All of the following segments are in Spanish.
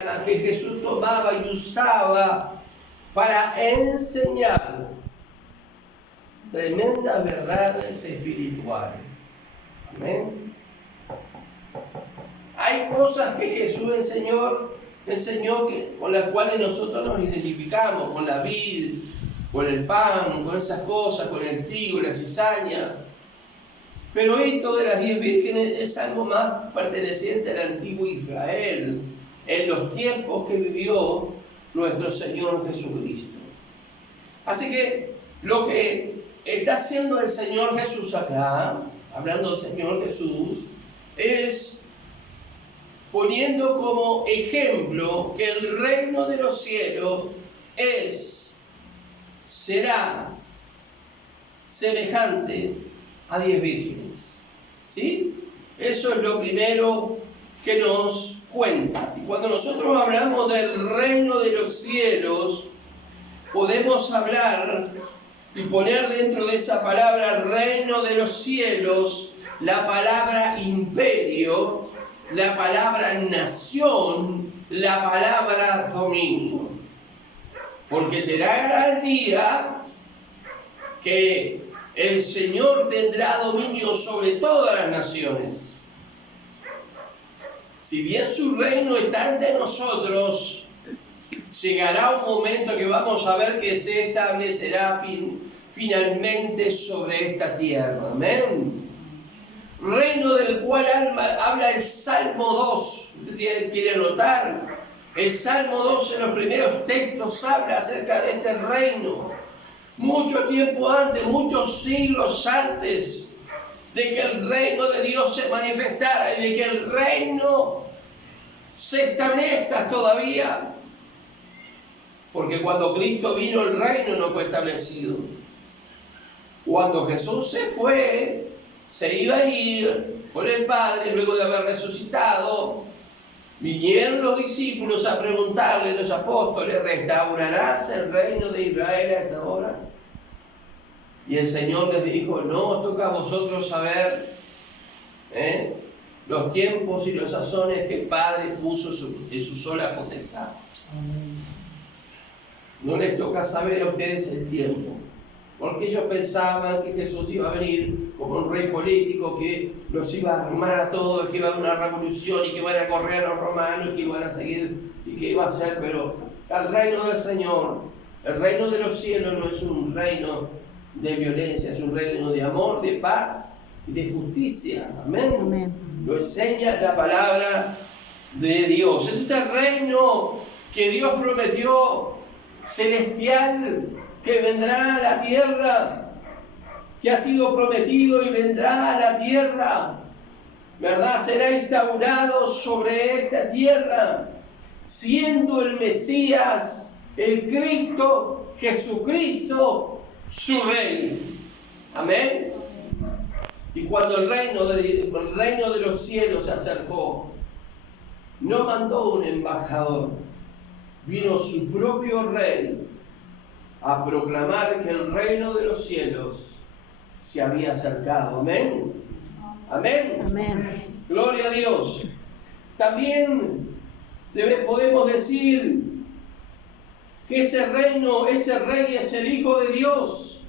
que Jesús tomaba y usaba para enseñar tremendas verdades espirituales. Amén. Hay cosas que Jesús enseñó con las cuales nosotros nos identificamos, con la vid, con el pan, con esas cosas, con el trigo, la cizaña. Pero esto de las 10 vírgenes es algo más perteneciente al antiguo Israel, en los tiempos que vivió nuestro Señor Jesucristo. Así que lo que está haciendo el Señor Jesús acá, hablando del Señor Jesús, es poniendo como ejemplo que el reino de los cielos será semejante a 10 vírgenes. ¿Sí? Eso es lo primero que nos cuenta. Y cuando nosotros hablamos del reino de los cielos, podemos hablar y poner dentro de esa palabra reino de los cielos la palabra imperio, la palabra nación, la palabra dominio. Porque será el día que el Señor tendrá dominio sobre todas las naciones. Si bien su reino está ante nosotros, llegará un momento que vamos a ver que se establecerá finalmente sobre esta tierra. Amén. Reino del cual habla el Salmo 2. ¿Usted quiere notar? El Salmo 2 en los primeros textos habla acerca de este reino. Mucho tiempo antes, muchos siglos antes de que el reino de Dios se manifestara y de que el reino se establezca todavía. Porque cuando Cristo vino, el reino no fue establecido. Cuando Jesús se fue, se iba a ir por el Padre, luego de haber resucitado, vinieron los discípulos a preguntarle a los apóstoles: ¿restaurarás el reino de Israel a esta hora? Y el Señor les dijo: no os toca a vosotros saber los tiempos y los sazones que el Padre puso en su sola potestad. No les toca saber a ustedes el tiempo, porque ellos pensaban que Jesús iba a venir como un rey político, que los iba a armar a todos, que iba a haber una revolución y que iban a correr a los romanos y que iban a seguir y que iba a ser. Pero el reino del Señor, el reino de los cielos, no es un reino de violencia, es un reino de amor, de paz y de justicia. Amén. Amén. Lo enseña la palabra de Dios. Es ese reino que Dios prometió, celestial, que vendrá a la tierra, que ha sido prometido y vendrá a la tierra, ¿verdad? Será instaurado sobre esta tierra, siendo el Mesías, el Cristo, Jesucristo, su rey. Amén. Y cuando el reino de los cielos se acercó, no mandó un embajador, vino su propio rey a proclamar que el reino de los cielos se había acercado. Amén. Amén. Amén. Gloria a Dios. También podemos decir que ese reino, ese rey es el Hijo de Dios,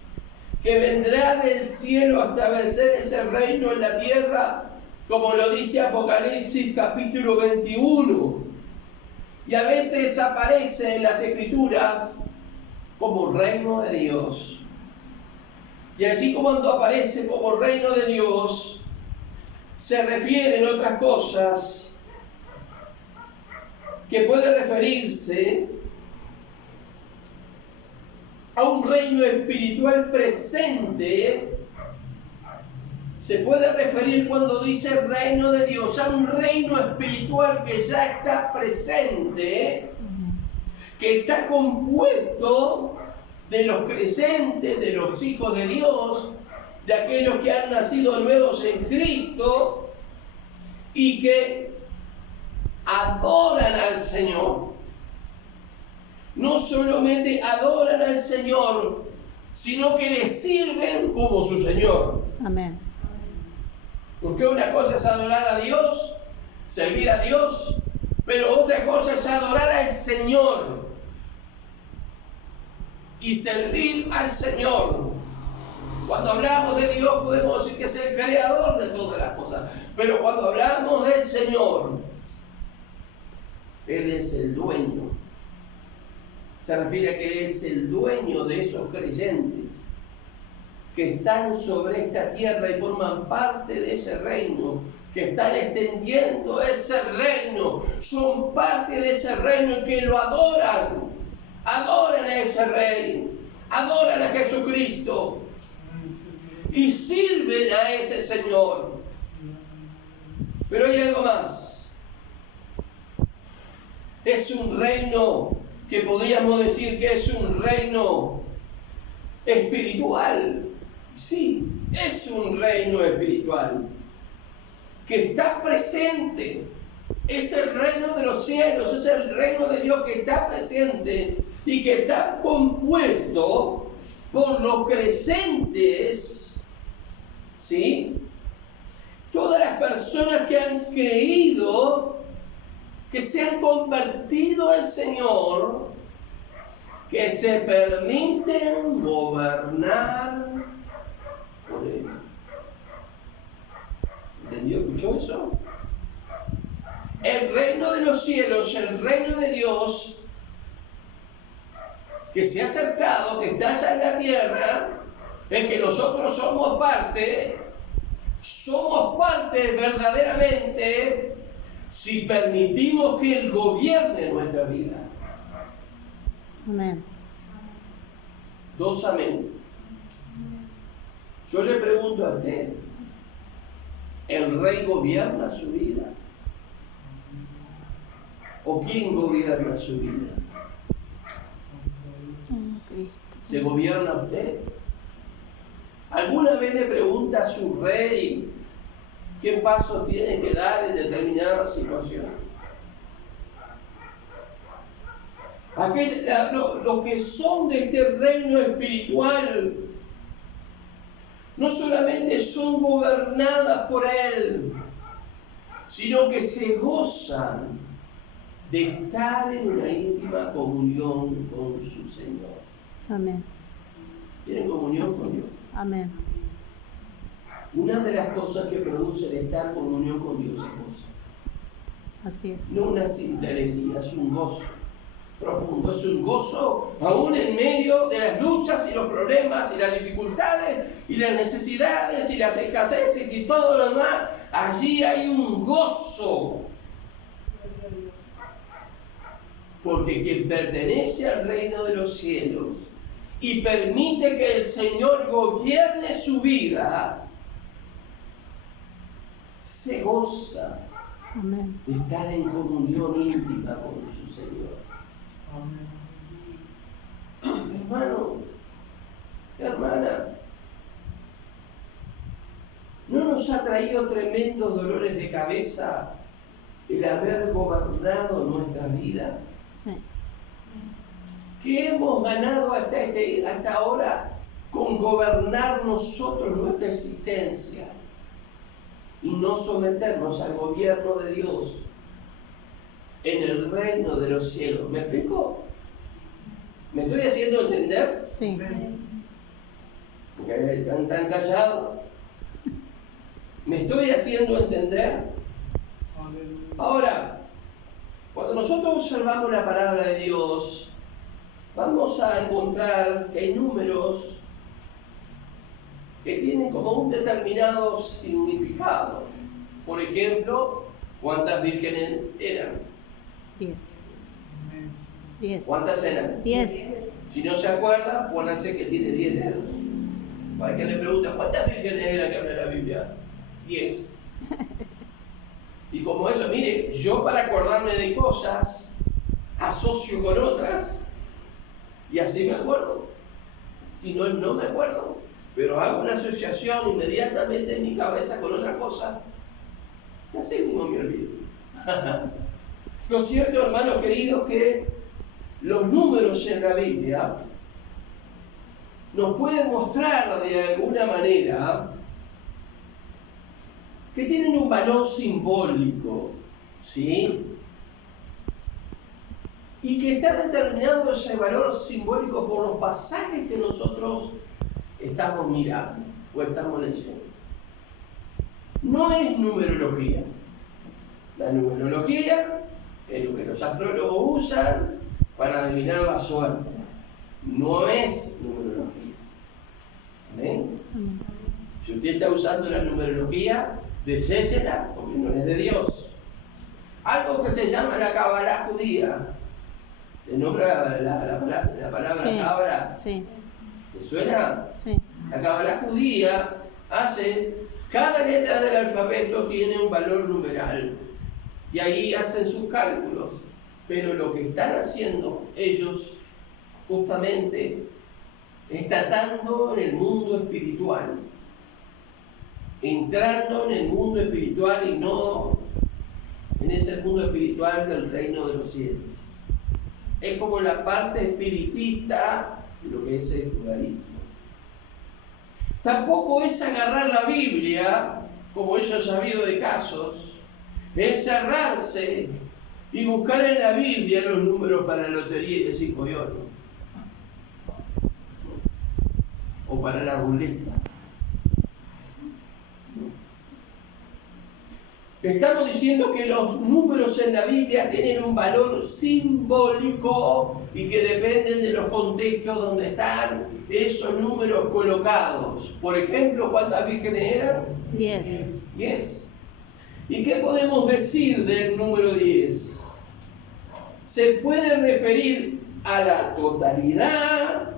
que vendrá del cielo a establecer ese reino en la tierra, como lo dice Apocalipsis capítulo 21. Y a veces aparece en las Escrituras como reino de Dios. Y así como cuando aparece como reino de Dios, se refieren a otras cosas que puede referirse a un reino espiritual presente. Se puede referir, cuando dice reino de Dios, a un reino espiritual que ya está presente, que está compuesto de los creyentes, de los hijos de Dios, de aquellos que han nacido nuevos en Cristo y que adoran al Señor. No solamente adoran al Señor, sino que le sirven como su Señor. Amén. Porque una cosa es adorar a Dios, servir a Dios, Pero otra cosa es adorar al Señor y servir al Señor. Cuando hablamos de Dios podemos decir que es el creador de todas las cosas, pero cuando hablamos del Señor, Él es el dueño. Se refiere a que Él es el dueño de esos creyentes que están sobre esta tierra y forman parte de ese reino, que están extendiendo ese reino, son parte de ese reino y que lo adoran, adoran a ese rey, adoran a Jesucristo y sirven a ese Señor. Pero hay algo más. Es un reino que podríamos decir que es un reino espiritual. Sí, es un reino espiritual que está presente. Es el reino de los cielos, es el reino de Dios que está presente y que está compuesto por los creyentes, ¿sí? Todas las personas que han creído, que se han convertido al Señor, que se permiten gobernar por Él. ¿Entendió? ¿Escuchó eso? El reino de los cielos, el reino de Dios, que se ha acercado, que está allá en la tierra, el que nosotros somos parte verdaderamente si permitimos que Él gobierne nuestra vida. Amén. 2 amén. Yo le pregunto a usted, ¿el rey gobierna su vida? ¿O quién gobierna su vida? Cristo. ¿Se gobierna usted? ¿Alguna vez le pregunta a su rey qué pasos tiene que dar en determinada situación? Los que son de este reino espiritual no solamente son gobernadas por Él, sino que se gozan de estar en una íntima comunión con su Señor. Amén. ¿Tienen comunión con Dios? Amén. Una de las cosas que produce el estar en comunión con Dios es gozo. Así es. No una simple alegría, es un gozo profundo, es un gozo aún en medio de las luchas y los problemas y las dificultades y las necesidades y las escaseces y todo lo demás. Allí hay un gozo. Porque quien pertenece al reino de los cielos y permite que el Señor gobierne su vida, se goza. Amén. De estar en comunión íntima con su Señor. Hermano, hermana, ¿no nos ha traído tremendos dolores de cabeza el haber gobernado nuestra vida? Sí. ¿Qué hemos ganado hasta ahora con gobernar nosotros nuestra existencia y no someternos al gobierno de Dios en el reino de los cielos? ¿Me explico? ¿Me estoy haciendo entender? Sí. Porque están tan callados. ¿Me estoy haciendo entender? Ahora, cuando nosotros observamos la palabra de Dios, vamos a encontrar que hay números que tienen como un determinado significado. Por ejemplo, ¿cuántas vírgenes eran? 10. ¿Cuántas eran? 10. Si no se acuerda, acuérdense que tiene 10 dedos. Para que le pregunten, ¿cuántas vírgenes eran que habla la Biblia? 10. Y como eso, mire, yo para acordarme de cosas, asocio con otras, y así me acuerdo. Si no, no me acuerdo. Pero hago una asociación inmediatamente en mi cabeza con otra cosa, y así mismo me olvido. Lo cierto, hermanos queridos, que los números en la Biblia nos pueden mostrar de alguna manera que tienen un valor simbólico, ¿sí? y que está determinado ese valor simbólico por los pasajes que nosotros estamos mirando o estamos leyendo. No es numerología. La numerología es lo que los astrólogos usan para adivinar la suerte. No es numerología. ¿Amén? Si usted está usando la numerología, deséchela porque no es de Dios. Algo que se llama la Cábala judía. ¿Te nombra la palabra Sí, cabra? sí, ¿Te suena? sí. La Cábala judía hace, cada letra del alfabeto tiene un valor numeral y ahí hacen sus cálculos, pero lo que están haciendo ellos justamente es tratando en el mundo espiritual, entrando en el mundo espiritual y no en ese mundo espiritual del reino de los cielos. Es como la parte espiritista de lo que es el judaísmo. Tampoco es agarrar la Biblia, como ellos han sabido de casos, encerrarse y buscar en la Biblia los números para la lotería y el 5 y oro. O para la ruleta. Estamos diciendo que los números en la Biblia tienen un valor simbólico y que dependen de los contextos donde están esos números colocados. Por ejemplo, ¿cuántas vírgenes eran? 10. 10. ¿Y qué podemos decir del número 10? Se puede referir a la totalidad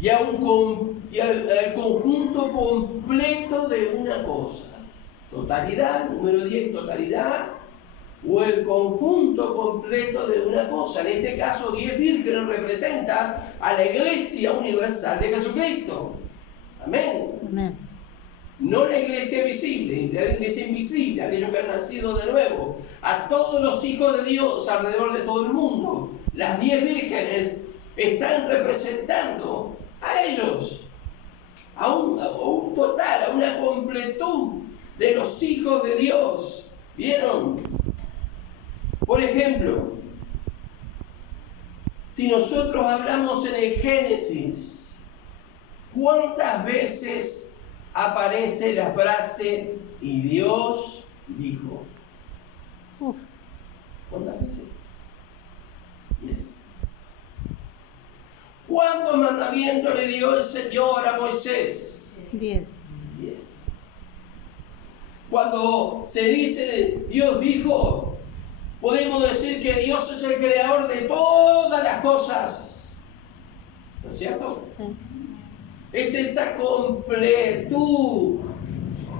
y al conjunto completo de una cosa. Totalidad, número 10, totalidad, o el conjunto completo de una cosa. En este caso, 10 vírgenes representan a la Iglesia Universal de Jesucristo. Amén. Amén. No la iglesia visible, la iglesia invisible, aquellos que han nacido de nuevo, a todos los hijos de Dios alrededor de todo el mundo. Las 10 vírgenes están representando a ellos, a un total, a una completud de los hijos de Dios. ¿Vieron? Por ejemplo, si nosotros hablamos en el Génesis, ¿cuántas veces aparece la frase "y Dios dijo"? ¿Cuántas veces? 10. ¿Cuántos mandamientos le dio el Señor a Moisés? 10. 10. Cuando se dice Dios dijo, podemos decir que Dios es el creador de todas las cosas. ¿No es cierto? Sí. Es esa completud,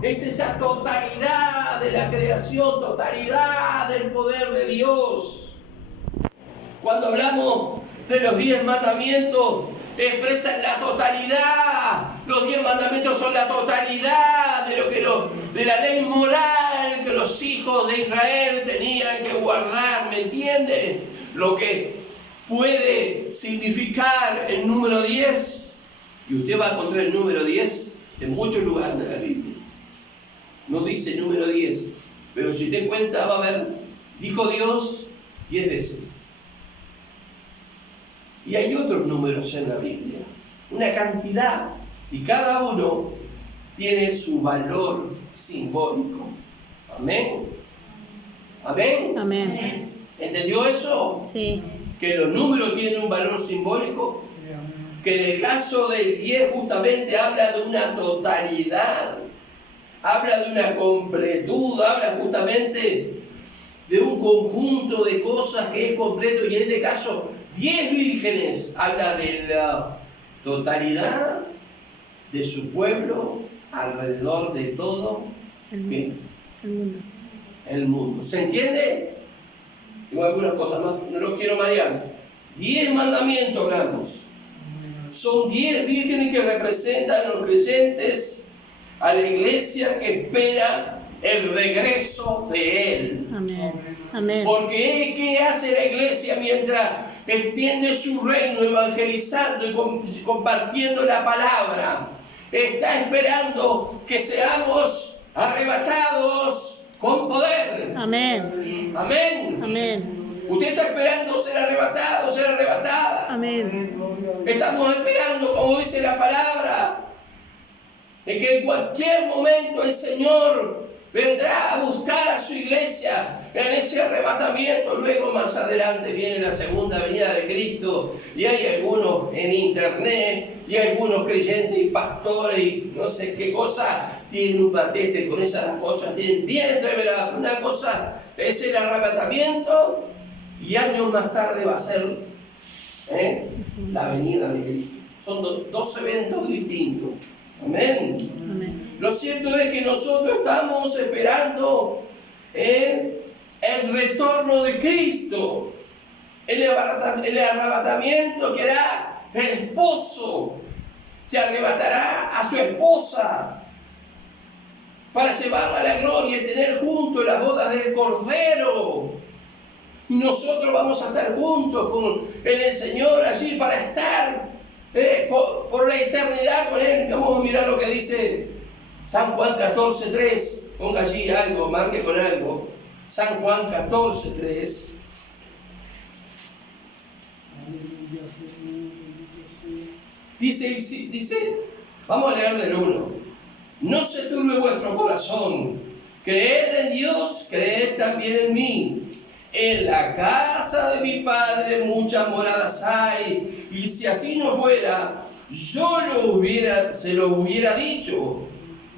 es esa totalidad de la creación, totalidad del poder de Dios. Cuando hablamos de los 10 mandamientos, expresan la totalidad. Los 10 mandamientos son la totalidad de la ley moral que los hijos de Israel tenían que guardar. ¿Me entiende? Lo que puede significar el número 10. Y usted va a encontrar el número 10 en muchos lugares de la Biblia. No dice número 10, pero si usted cuenta va a ver, dijo Dios 10 veces. Y hay otros números en la Biblia, una cantidad, y cada uno tiene su valor simbólico. Amén. Amén. Amén. ¿Entendió eso? Sí. Que los números tienen un valor simbólico, que en el caso del 10 justamente habla de una totalidad, habla de una completud, habla justamente de un conjunto de cosas que es completo, y en este caso 10 vírgenes habla de la totalidad de su pueblo alrededor de todo El mundo. el mundo. ¿Se entiende? Tengo algunas cosas más, no los quiero marear. 10 mandamientos hablamos. Son 10 vírgenes que representan a los creyentes, a la iglesia que espera el regreso de Él. Amén. Amén. Porque ¿qué hace la iglesia mientras extiende su reino evangelizando y compartiendo la palabra? Está esperando que seamos arrebatados con poder. Amén. Amén. Amén. Usted está esperando ser arrebatado, ser arrebatada. Amén. Estamos esperando, como dice la palabra, en que en cualquier momento el Señor vendrá a buscar a su iglesia en ese arrebatamiento. Luego más adelante viene la segunda venida de Cristo, y hay algunos en internet y algunos creyentes y pastores y no sé qué cosa tienen un patete con esas cosas, tienen bien revelado. Una cosa es el arrebatamiento y años más tarde va a ser la venida de Cristo. Son dos eventos distintos. Amén. Amén. Lo cierto es que nosotros estamos esperando el retorno de Cristo, el arrebatamiento que hará el esposo, que arrebatará a su esposa para llevarla a la gloria y tener juntos las bodas del Cordero. Y nosotros vamos a estar juntos con el Señor allí para estar por la eternidad con Él. Vamos a mirar lo que dice San Juan 14:3. Ponga allí algo, marque con algo. San Juan 14:3. Dice, vamos a leer del 1. No se turbe vuestro corazón. Creed en Dios, creed también en mí. En la casa de mi Padre muchas moradas hay, y si así no fuera, yo se lo hubiera dicho.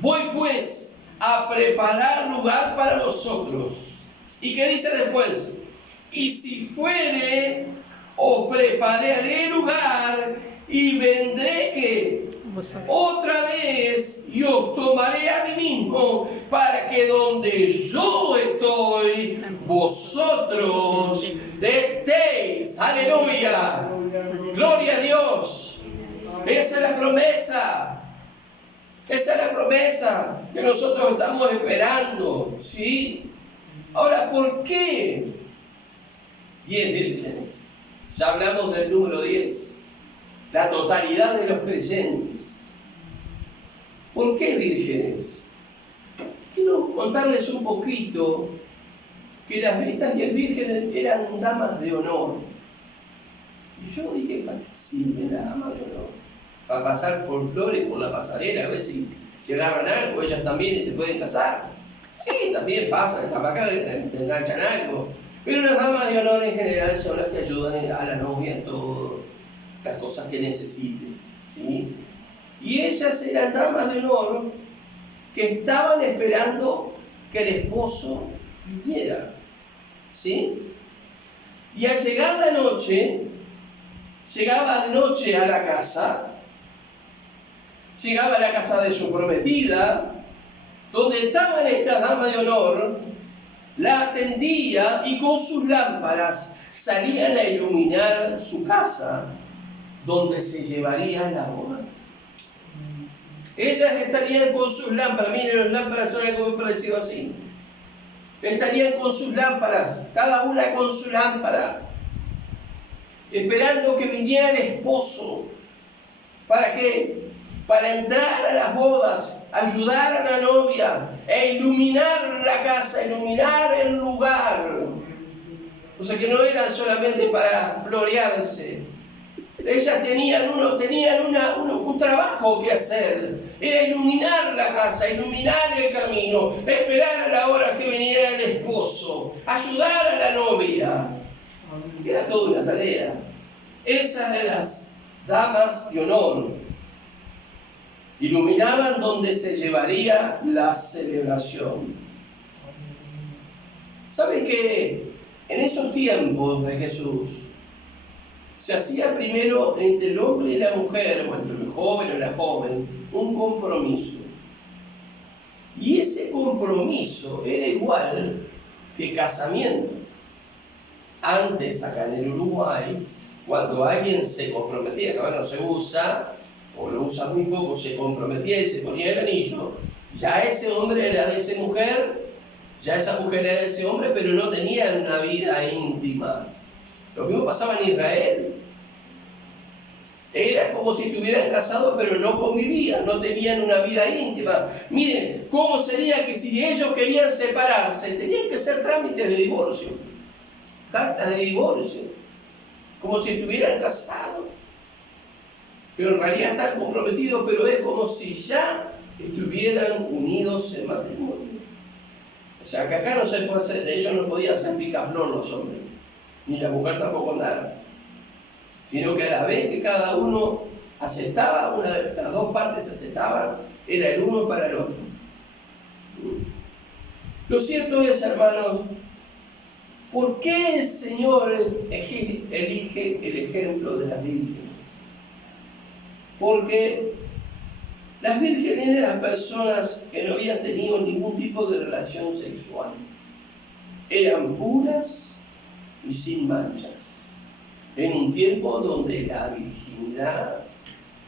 Voy pues a preparar lugar para vosotros. ¿Y qué dice después? Y si fuere, os prepararé lugar, y vendré que otra vez y os tomaré a mí mismo, para que donde yo estoy, vosotros estéis. Aleluya. Gloria a Dios. Esa es la promesa. Esa es la promesa que nosotros estamos esperando. ¿Sí? Ahora, ¿por qué 10 vírgenes? Ya hablamos del número 10. La totalidad de los creyentes. ¿Por qué vírgenes? Quiero contarles un poquito que estas 10 vírgenes eran damas de honor. Y yo dije, ¿para qué sirve la dama de honor? Para pasar por flores por la pasarela, a ver si agarran algo, ellas también se pueden casar. Sí, también pasan, capaz que te enganchan algo. Pero las damas de honor en general son las que ayudan a la novia en todas las cosas que necesite. ¿Sí? Y ellas eran damas de honor que estaban esperando que el esposo viniera. ¿Sí? Y al llegar la noche, llegaba de noche a la casa, llegaba a la casa de su prometida, donde estaban estas damas de honor, la atendía y con sus lámparas salían a iluminar su casa, donde se llevaría la boda. Ellas estarían con sus lámparas. Miren, las lámparas son algo muy parecido así. Estarían con sus lámparas, cada una con su lámpara, esperando que viniera el esposo. ¿Para qué? Para entrar a las bodas, ayudar a la novia e iluminar la casa, iluminar el lugar. O sea que no eran solamente para florearse. Ellas tenían un trabajo que hacer. Era iluminar la casa, iluminar el camino, esperar a la hora que viniera el esposo, ayudar a la novia. Era toda una tarea. Esas eran las damas de honor. Iluminaban donde se llevaría la celebración. ¿Saben que en esos tiempos de Jesús se hacía primero entre el hombre y la mujer, o entre el joven o la joven, un compromiso? Y ese compromiso era igual que casamiento. Antes, acá en el Uruguay, cuando alguien se comprometía, que ahora no se usa, o lo usa muy poco, se comprometía y se ponía el anillo, ya ese hombre era de esa mujer, ya esa mujer era de ese hombre, pero no tenían una vida íntima. Lo mismo pasaba en Israel. Era como si estuvieran casados, pero no convivían, no tenían una vida íntima. Miren, ¿cómo sería que si ellos querían separarse, tenían que hacer trámites de divorcio? cartas de divorcio, como si estuvieran casados, pero en realidad están comprometidos, pero es como si ya estuvieran unidos en matrimonio. O sea, que acá no se puede hacer, ellos no podían hacer picaflor los hombres, ni la mujer tampoco nada, sino que a la vez que cada uno aceptaba, las dos partes aceptaban, era el uno para el otro. Lo cierto es, hermanos, ¿por qué el Señor elige el ejemplo de las vírgenes? Porque las vírgenes eran las personas que no habían tenido ningún tipo de relación sexual. Eran puras y sin manchas. En un tiempo donde la virginidad,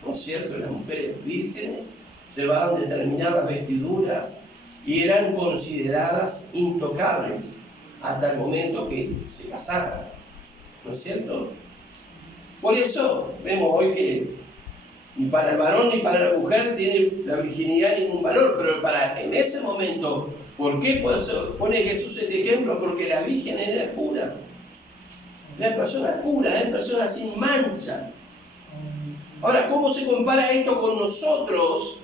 ¿no es cierto?, las mujeres vírgenes llevaban determinadas vestiduras y eran consideradas intocables hasta el momento que se casaran, ¿no es cierto? Por eso vemos hoy que ni para el varón ni para la mujer tiene la virginidad ningún valor, pero en ese momento, ¿por qué pone Jesús este ejemplo? Porque la virgen era pura, era persona pura, era persona sin mancha. Ahora, ¿cómo se compara esto con nosotros,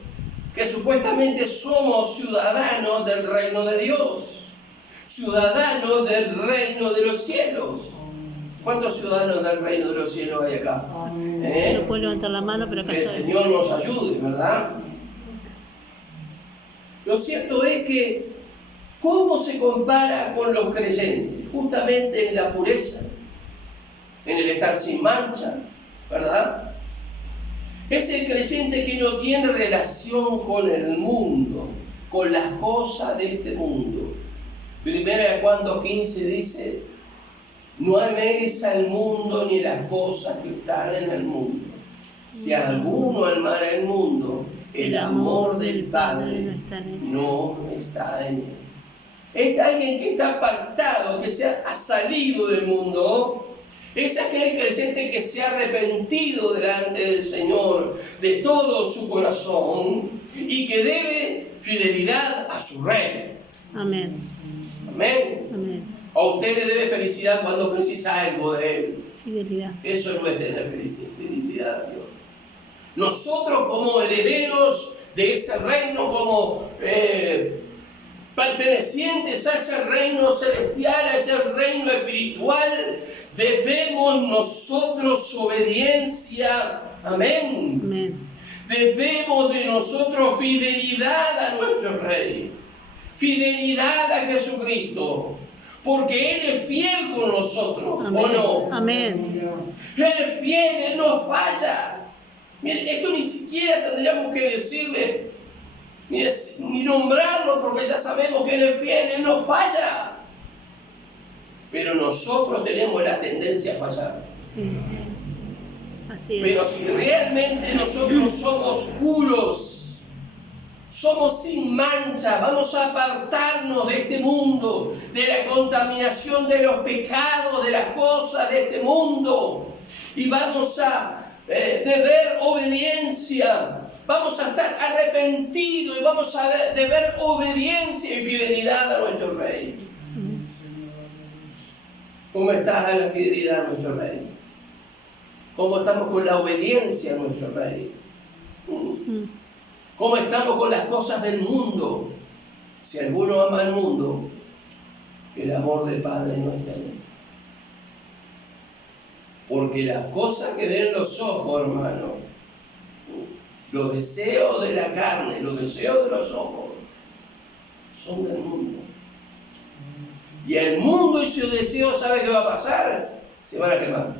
que supuestamente somos ciudadanos del reino de Dios, ciudadanos del reino de los cielos? ¿Cuántos ciudadanos del reino de los cielos hay acá? No puedo levantar la mano, pero acá Que el está. Señor nos ayude, ¿verdad? Lo cierto es que, ¿cómo se compara con los creyentes? Justamente en la pureza, en el estar sin mancha, ¿verdad? Es el creyente que no tiene relación con el mundo, con las cosas de este mundo. Primera de Juan 2:15 dice: no améis al mundo ni las cosas que están en el mundo. Si alguno amara el mundo, el amor del Padre no está en él. Es alguien que está apartado, que ha salido del mundo. Es aquel creyente que se ha arrepentido delante del Señor de todo su corazón y que debe fidelidad a su Rey. Amén. Amén. Amén. A usted le debe felicidad cuando precisa algo de Él. Fidelidad. Eso no es tener fidelidad a Dios. Nosotros, como herederos de ese reino, como pertenecientes a ese reino celestial, a ese reino espiritual, debemos nosotros obediencia. Amén. Amén. Debemos de nosotros fidelidad a nuestro Rey, fidelidad a Jesucristo, porque Él es fiel con nosotros. Amén. ¿O no? Amén. Él es fiel, Él no falla. Miren, esto ni siquiera tendríamos que decirle, ni nombrarlo, porque ya sabemos que Él es fiel, Él no falla. Pero nosotros tenemos la tendencia a fallar. Sí. Así es. Pero si realmente nosotros somos puros, somos sin mancha, vamos a apartarnos de este mundo, de la contaminación de los pecados, de las cosas de este mundo, y vamos a deber obediencia, vamos a estar arrepentidos y vamos a deber obediencia y fidelidad a nuestro Rey. ¿Cómo está la fidelidad a nuestro Rey? ¿Cómo estamos con la obediencia a nuestro Rey? ¿Cómo estamos con las cosas del mundo? Si alguno ama al mundo, el amor del Padre no está en él. Porque las cosas que ven los ojos, hermano, los deseos de la carne, los deseos de los ojos, son del mundo. Y el mundo y sus deseos, ¿sabe qué va a pasar? Se van a quemar.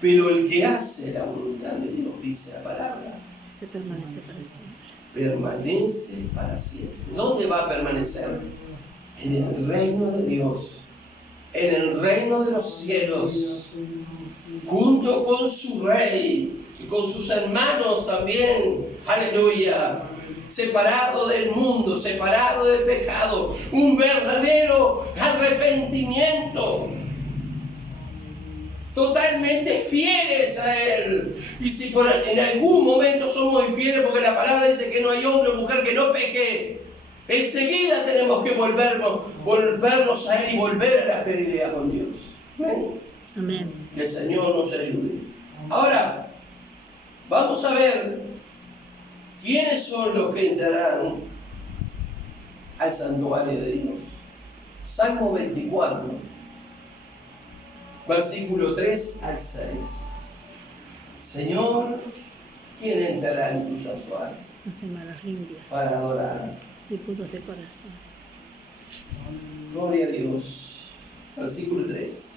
Pero el que hace la voluntad de Dios, dice la palabra, Se permanece para siempre. permanece para siempre. ¿Dónde va a permanecer? En el reino de Dios, en el reino de los cielos, junto con su Rey y con sus hermanos también. Aleluya. Separado del mundo, separado del pecado, un verdadero arrepentimiento, totalmente fieles a Él. Y si en algún momento somos infieles, porque la palabra dice que no hay hombre o mujer que no peque, enseguida tenemos que volvernos volvernos a Él y volver a la fidelidad con Dios. ¿Ven? Amén. Que el Señor nos ayude. Ahora, vamos a ver quiénes son los que entrarán al santuario de Dios. Salmo 24, versículo 3 al 6. Señor, ¿quién entrará en tu santuario Hace manos limpias para adorar? y puros de corazón. Gloria a Dios. Versículo 3.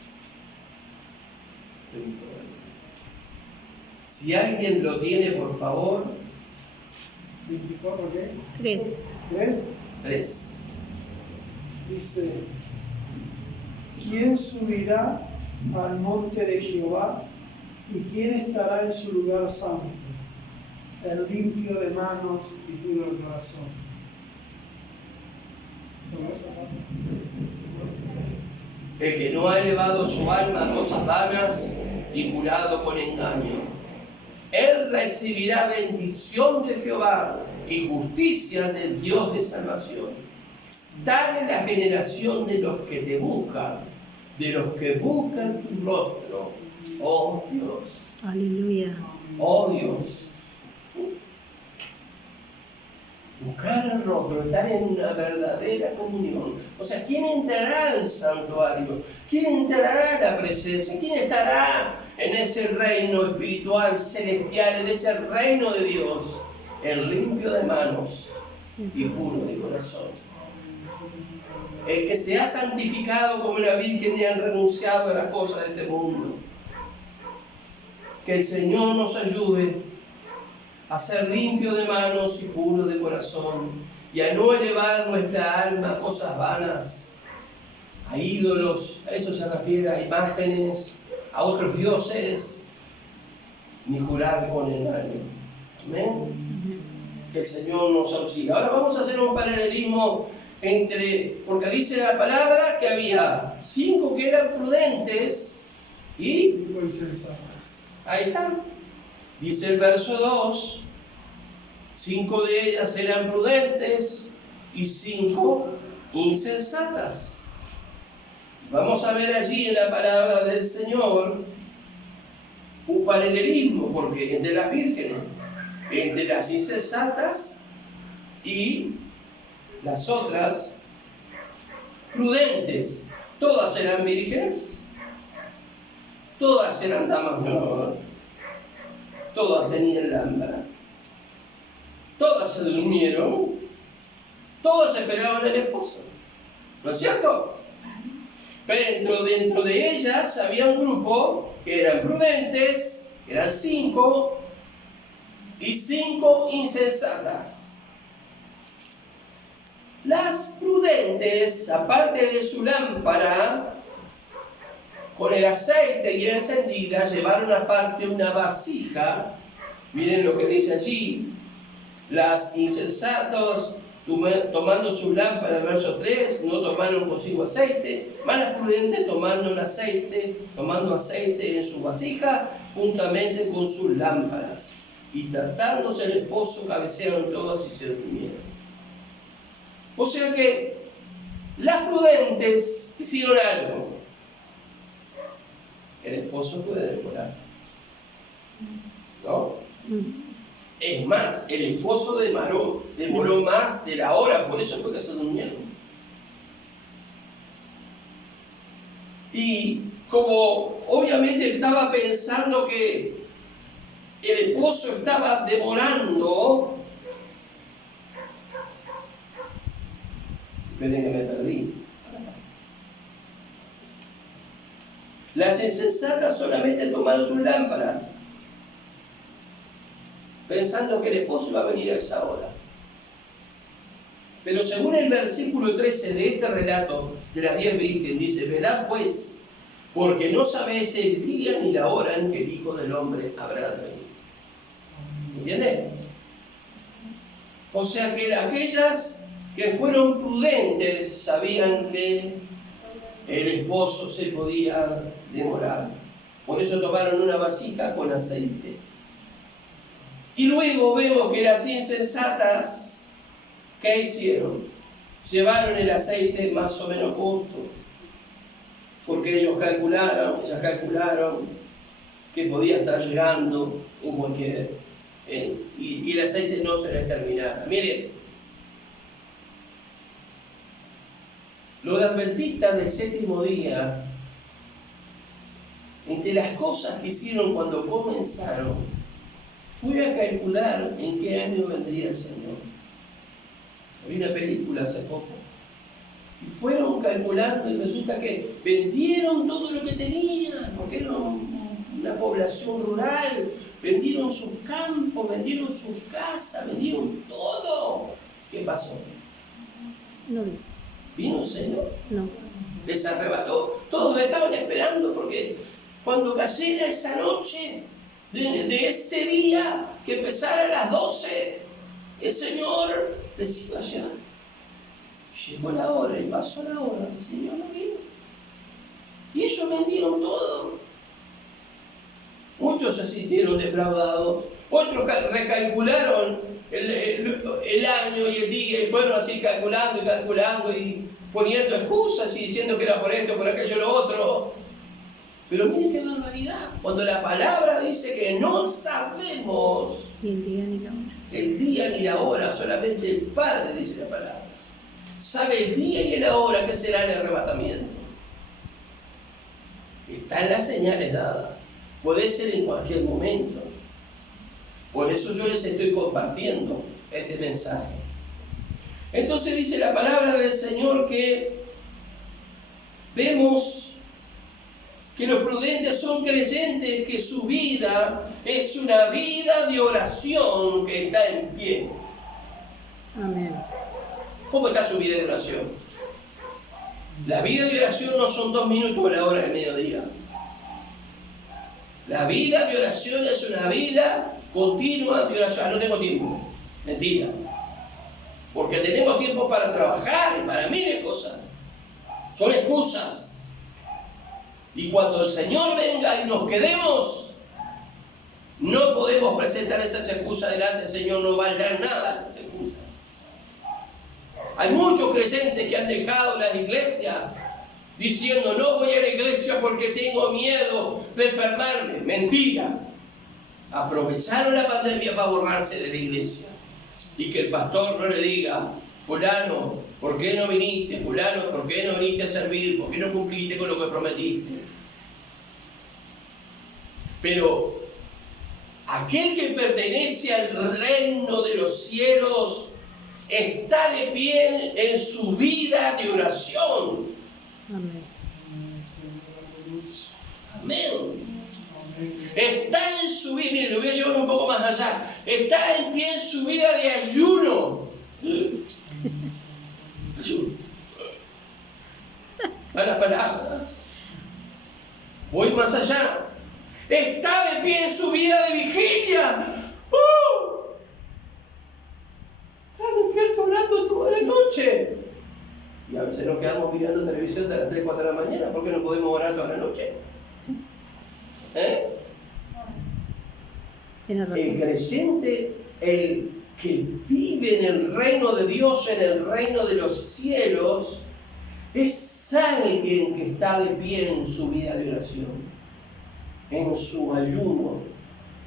Si alguien lo tiene, por favor. 24, ¿qué? 3. 3. Dice, ¿quién subirá al monte de Jehová y quién estará en su lugar santo? El limpio de manos y puro de corazón. ¿Solo esa parte? El que no ha elevado su alma a cosas vanas y jurado con engaño. Él recibirá bendición de Jehová y justicia del Dios de salvación. Tal es la generación de los que te buscan, de los que buscan tu rostro. Oh Dios, Aleluya. oh Dios. Buscar el rostro, estar en una verdadera comunión. O sea, ¿quién entrará al santuario? ¿Quién entrará a la presencia? ¿Quién estará en ese reino espiritual, celestial, en ese reino de Dios? El limpio de manos y puro de corazón. El que se ha santificado como la Virgen y han renunciado a las cosas de este mundo. Que el Señor nos ayude a ser limpio de manos y puro de corazón, y a no elevar nuestra alma a cosas vanas, a ídolos, a eso se refiere, a imágenes, a otros dioses, ni jurar con engaño. Amén. Que el Señor nos auxilie. Ahora vamos a hacer un paralelismo porque dice la palabra que había 5 que eran prudentes y Digo insensatas. ahí está. Dice el verso 2, 5 de ellas eran prudentes y 5 insensatas. Vamos a ver allí en la palabra del Señor un paralelismo, porque entre las vírgenes, entre las insensatas y las otras prudentes, todas eran vírgenes, todas eran damas de honor. Todas tenían lámpara, todas se durmieron, todas esperaban al esposo, ¿no es cierto? Pero dentro de ellas había un grupo que eran prudentes, eran 5, y 5 insensatas. Las prudentes, aparte de su lámpara, con el aceite y encendida, llevaron aparte una vasija. Miren lo que dice allí. Las insensatos, tomando su lámpara, el verso 3, no tomaron consigo aceite. Más las prudentes tomando aceite en su vasija, juntamente con sus lámparas. Y tratándose el esposo, cabecearon todas y se durmieron. O sea que las prudentes hicieron algo. El esposo puede demorar, ¿no? Es más, el esposo demoró más de la hora, por eso fue que se durmieron. Y como obviamente estaba pensando que el esposo estaba demorando, esperen que me perdí. Las insensatas solamente tomaron sus lámparas, pensando que el esposo iba a venir a esa hora. Pero según el versículo 13 de este relato de las 10 vírgenes, dice: velad pues, porque no sabéis el día ni la hora en que el Hijo del Hombre habrá de venir. ¿Entiende? O sea que aquellas que fueron prudentes sabían que el esposo se podía demorar. Por eso tomaron una vasija con aceite. Y luego vemos que las insensatas, ¿qué hicieron? llevaron el aceite más o menos justo, porque ellas calcularon que podía estar llegando en cualquier... y el aceite no se les terminara. Miren, los adventistas del séptimo día, entre las cosas que hicieron cuando comenzaron, fue a calcular en qué año vendría el Señor. Vi una película hace poco. Y fueron calculando y resulta que vendieron todo lo que tenían, porque era una población rural. Vendieron sus campos, vendieron sus casas, vendieron todo. ¿Qué pasó? No, ¿Vino el Señor? no. Les arrebató. Todos estaban esperando porque cuando cayera esa noche, de ese día que empezara a las 12, el Señor les iba a llevar. Llegó la hora y pasó la hora, el Señor no vino. Y ellos vendieron todo. Muchos se sintieron defraudados, otros recalcularon el año y el día y fueron así calculando y poniendo excusas y diciendo que era por esto, por aquello, lo otro. Pero miren qué barbaridad, cuando la palabra dice que no sabemos Ni el día ni la hora. el día ni la hora, solamente el Padre dice la palabra. Sabe el día y la hora que será el arrebatamiento. Están las señales dadas. Puede ser en cualquier momento. Por eso yo les estoy compartiendo este mensaje. Entonces dice la palabra del Señor que vemos que los prudentes son creyentes, que su vida es una vida de oración que está en pie. Amén. ¿Cómo está su vida de oración? La vida de oración no son 2 minutos a la hora del mediodía. La vida de oración es una vida continua de oración. No tengo tiempo. Mentira. Porque tenemos tiempo para trabajar y para miles de cosas. Son excusas. Y cuando el Señor venga y nos quedemos, no podemos presentar esas excusas delante del Señor. No valdrán nada esas excusas. Hay muchos creyentes que han dejado la iglesia diciendo, no voy a la iglesia porque tengo miedo de enfermarme. Mentira. Aprovecharon la pandemia para borrarse de la iglesia. Y que el pastor no le diga, fulano, ¿por qué no viniste? Fulano, ¿por qué no viniste a servir? ¿Por qué no cumpliste con lo que prometiste? Pero aquel que pertenece al reino de los cielos está de pie en su vida de oración. Amén. Amén. Está en su vida, mire, lo voy a llevar un poco más allá. Está en pie en su vida de ayuno. Ayuno. A la palabra. Voy más allá. Está de pie en su vida de vigilia. Está despierto hablando toda la noche. Y a veces nos quedamos mirando televisión de las 3, 4 de la mañana. ¿Por qué no podemos orar toda la noche? El creyente, el que vive en el reino de Dios, en el reino de los cielos, es alguien que está de pie en su vida de oración, en su ayuno,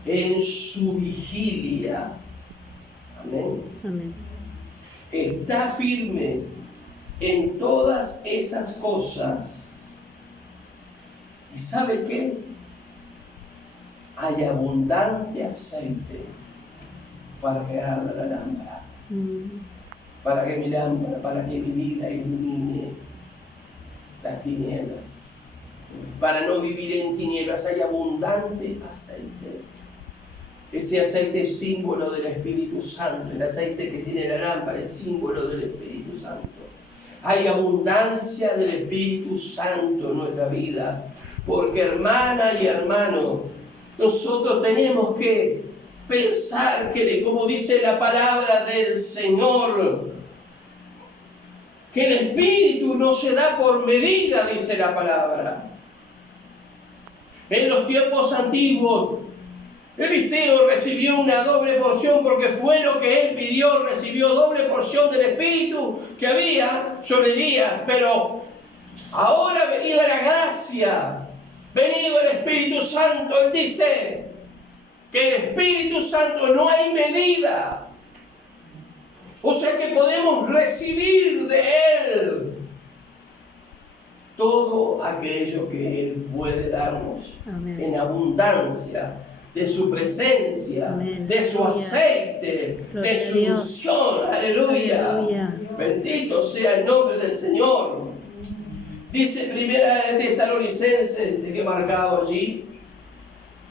en su vigilia. Amén. Amén. Está firme en todas esas cosas. ¿Y sabe qué? Hay abundante aceite para que arda la lámpara, para que mi lámpara, para que mi vida ilumine las tinieblas, para no vivir en tinieblas. Hay abundante aceite. Ese aceite es símbolo del Espíritu Santo. El aceite que tiene la lámpara es símbolo del Espíritu Santo. Hay abundancia del Espíritu Santo en nuestra vida, porque hermana y hermano, nosotros tenemos que pensar que, como dice la palabra del Señor, que el Espíritu no se da por medida, dice la palabra. En los tiempos antiguos, Eliseo recibió una doble porción porque fue lo que él pidió, recibió doble porción del Espíritu que había sobre Elías, pero ahora venida la gracia, venido el Espíritu Santo, él dice que el Espíritu Santo no hay medida, o sea que podemos recibir de él todo aquello que él puede darnos. Amén. En abundancia, de su presencia, Amén. de su aceite, Gloria de a su Dios. unción. Aleluya. Aleluya. Bendito sea el nombre del Señor. Dice Primera de Tesalonicenses, ¿de qué marcado allí?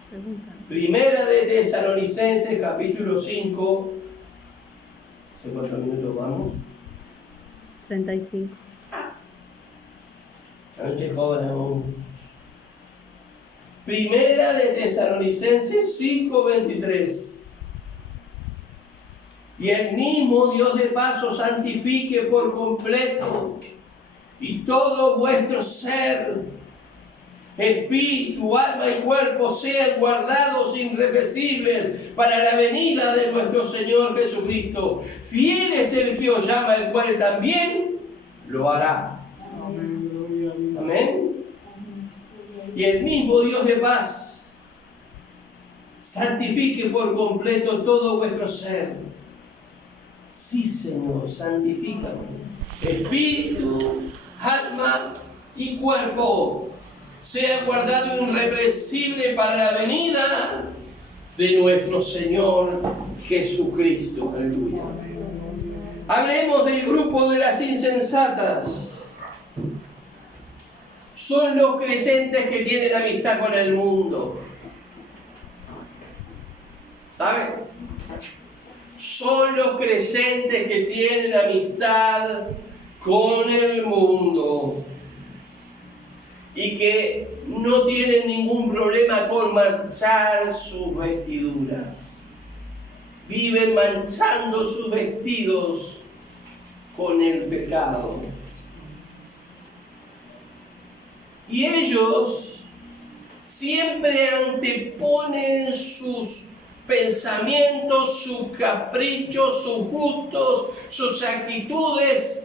Segunda. Primera de Tesalonicenses, capítulo 5. ¿Hace cuántos minutos vamos? 35. La noche es joven aún. Primera de Tesalonicenses 5:23. Y el mismo Dios de paz os santifique por completo, y todo vuestro ser, espíritu, alma y cuerpo sean guardados irreprensibles para la venida de nuestro Señor Jesucristo. Fiel es el que os llama, el cual también lo hará. Amén, gloria a Dios. Amén. Y el mismo Dios de paz santifique por completo todo vuestro ser. Sí, Señor, santifícame. Espíritu, alma y cuerpo sea guardado irreprensible para la venida de nuestro Señor Jesucristo. Aleluya. Hablemos del grupo de las insensatas. Son los creyentes que tienen amistad con el mundo. ¿Saben? Son los creyentes que tienen amistad con el mundo y que no tienen ningún problema con manchar sus vestiduras. Viven manchando sus vestidos con el pecado. Y ellos siempre anteponen sus pensamientos, sus caprichos, sus gustos, sus actitudes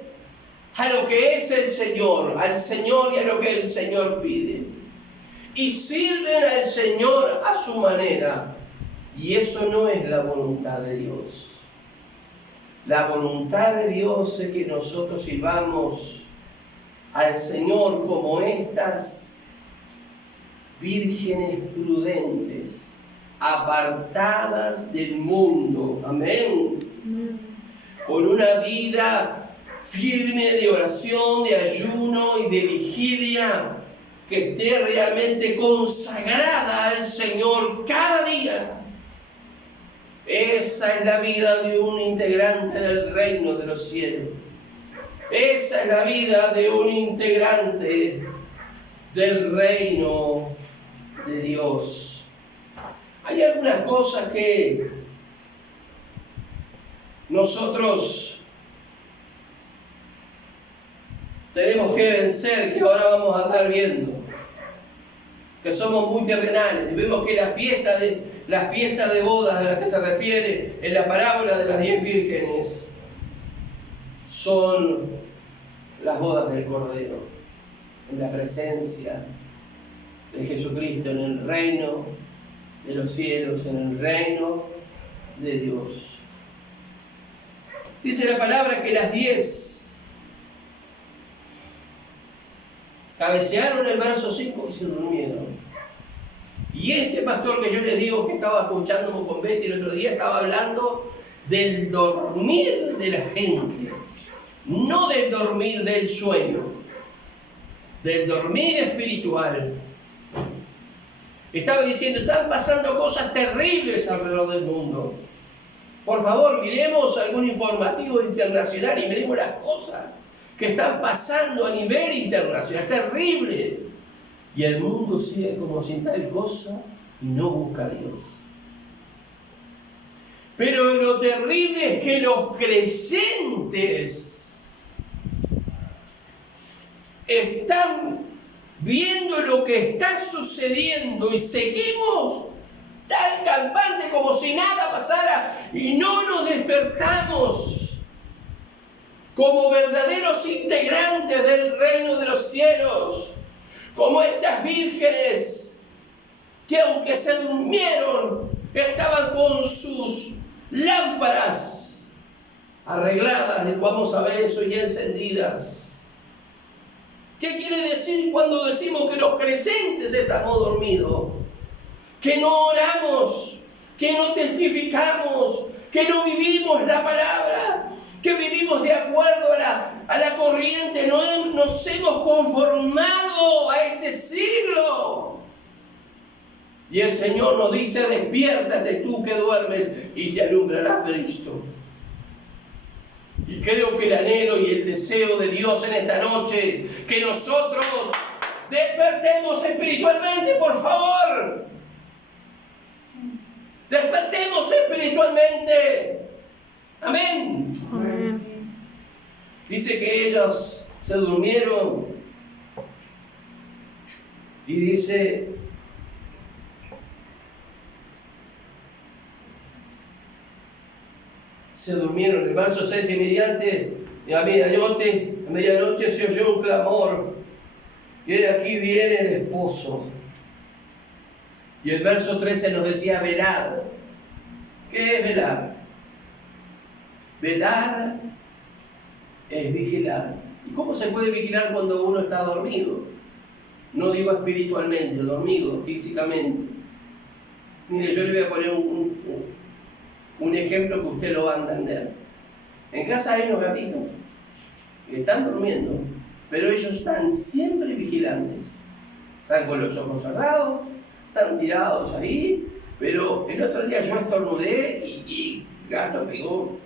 a lo que es el Señor, al Señor y a lo que el Señor pide. Y sirven al Señor a su manera. Y eso no es la voluntad de Dios. La voluntad de Dios es que nosotros sirvamos al Señor como estas vírgenes prudentes, apartadas del mundo. Amén. Con una vida firme de oración, de ayuno y de vigilia, que esté realmente consagrada al Señor cada día. Esa es la vida de un integrante del reino de los cielos. Esa es la vida de un integrante del reino de Dios. Hay algunas cosas que nosotros tenemos que vencer, que ahora vamos a estar viendo, que somos muy terrenales. Y vemos que la fiesta de bodas a la que se refiere en la parábola de las 10 vírgenes son las bodas del Cordero, en la presencia de Jesucristo, en el reino de los cielos, en el reino de Dios. Dice la palabra que las 10 cabecearon el verso 5 y se durmieron. Y este pastor que yo les digo que estaba escuchándome con Betty el otro día, estaba hablando del dormir de la gente, no del dormir del sueño, del dormir espiritual. Estaba diciendo, están pasando cosas terribles alrededor del mundo. Por favor, miremos algún informativo internacional y miremos las cosas que están pasando a nivel internacional. Es terrible. Y el mundo sigue como sin tal cosa y no busca a Dios. Pero lo terrible es que los creyentes están viendo lo que está sucediendo y seguimos tan campante como si nada pasara y no nos despertamos como verdaderos integrantes del reino de los cielos, como estas vírgenes que aunque se durmieron, estaban con sus lámparas arregladas, y vamos a ver eso, ya encendidas. ¿Qué quiere decir cuando decimos que los creyentes estamos dormidos? Que no oramos, que no testificamos, que no vivimos la palabra, que vivimos de acuerdo a la corriente, no nos hemos conformado a este siglo. Y el Señor nos dice: despiértate tú que duermes y te alumbrará Cristo. Y creo que el anhelo y el deseo de Dios en esta noche, que nosotros despertemos espiritualmente, por favor. Despertemos espiritualmente. Amén. Amén. Dice que ellos se durmieron. Y dice: se durmieron. El verso 6: y mediante a medianoche se oyó un clamor, y he aquí viene el esposo. Y el verso 13 nos decía: velad. ¿Qué es velar? Velar es vigilar. ¿Y cómo se puede vigilar cuando uno está dormido? No digo espiritualmente, dormido físicamente. Mire, yo le voy a poner un ejemplo que usted lo va a entender. En casa hay unos gatitos que están durmiendo, pero ellos están siempre vigilantes. Están con los ojos cerrados, están tirados ahí, pero el otro día yo estornudé y gato pegó.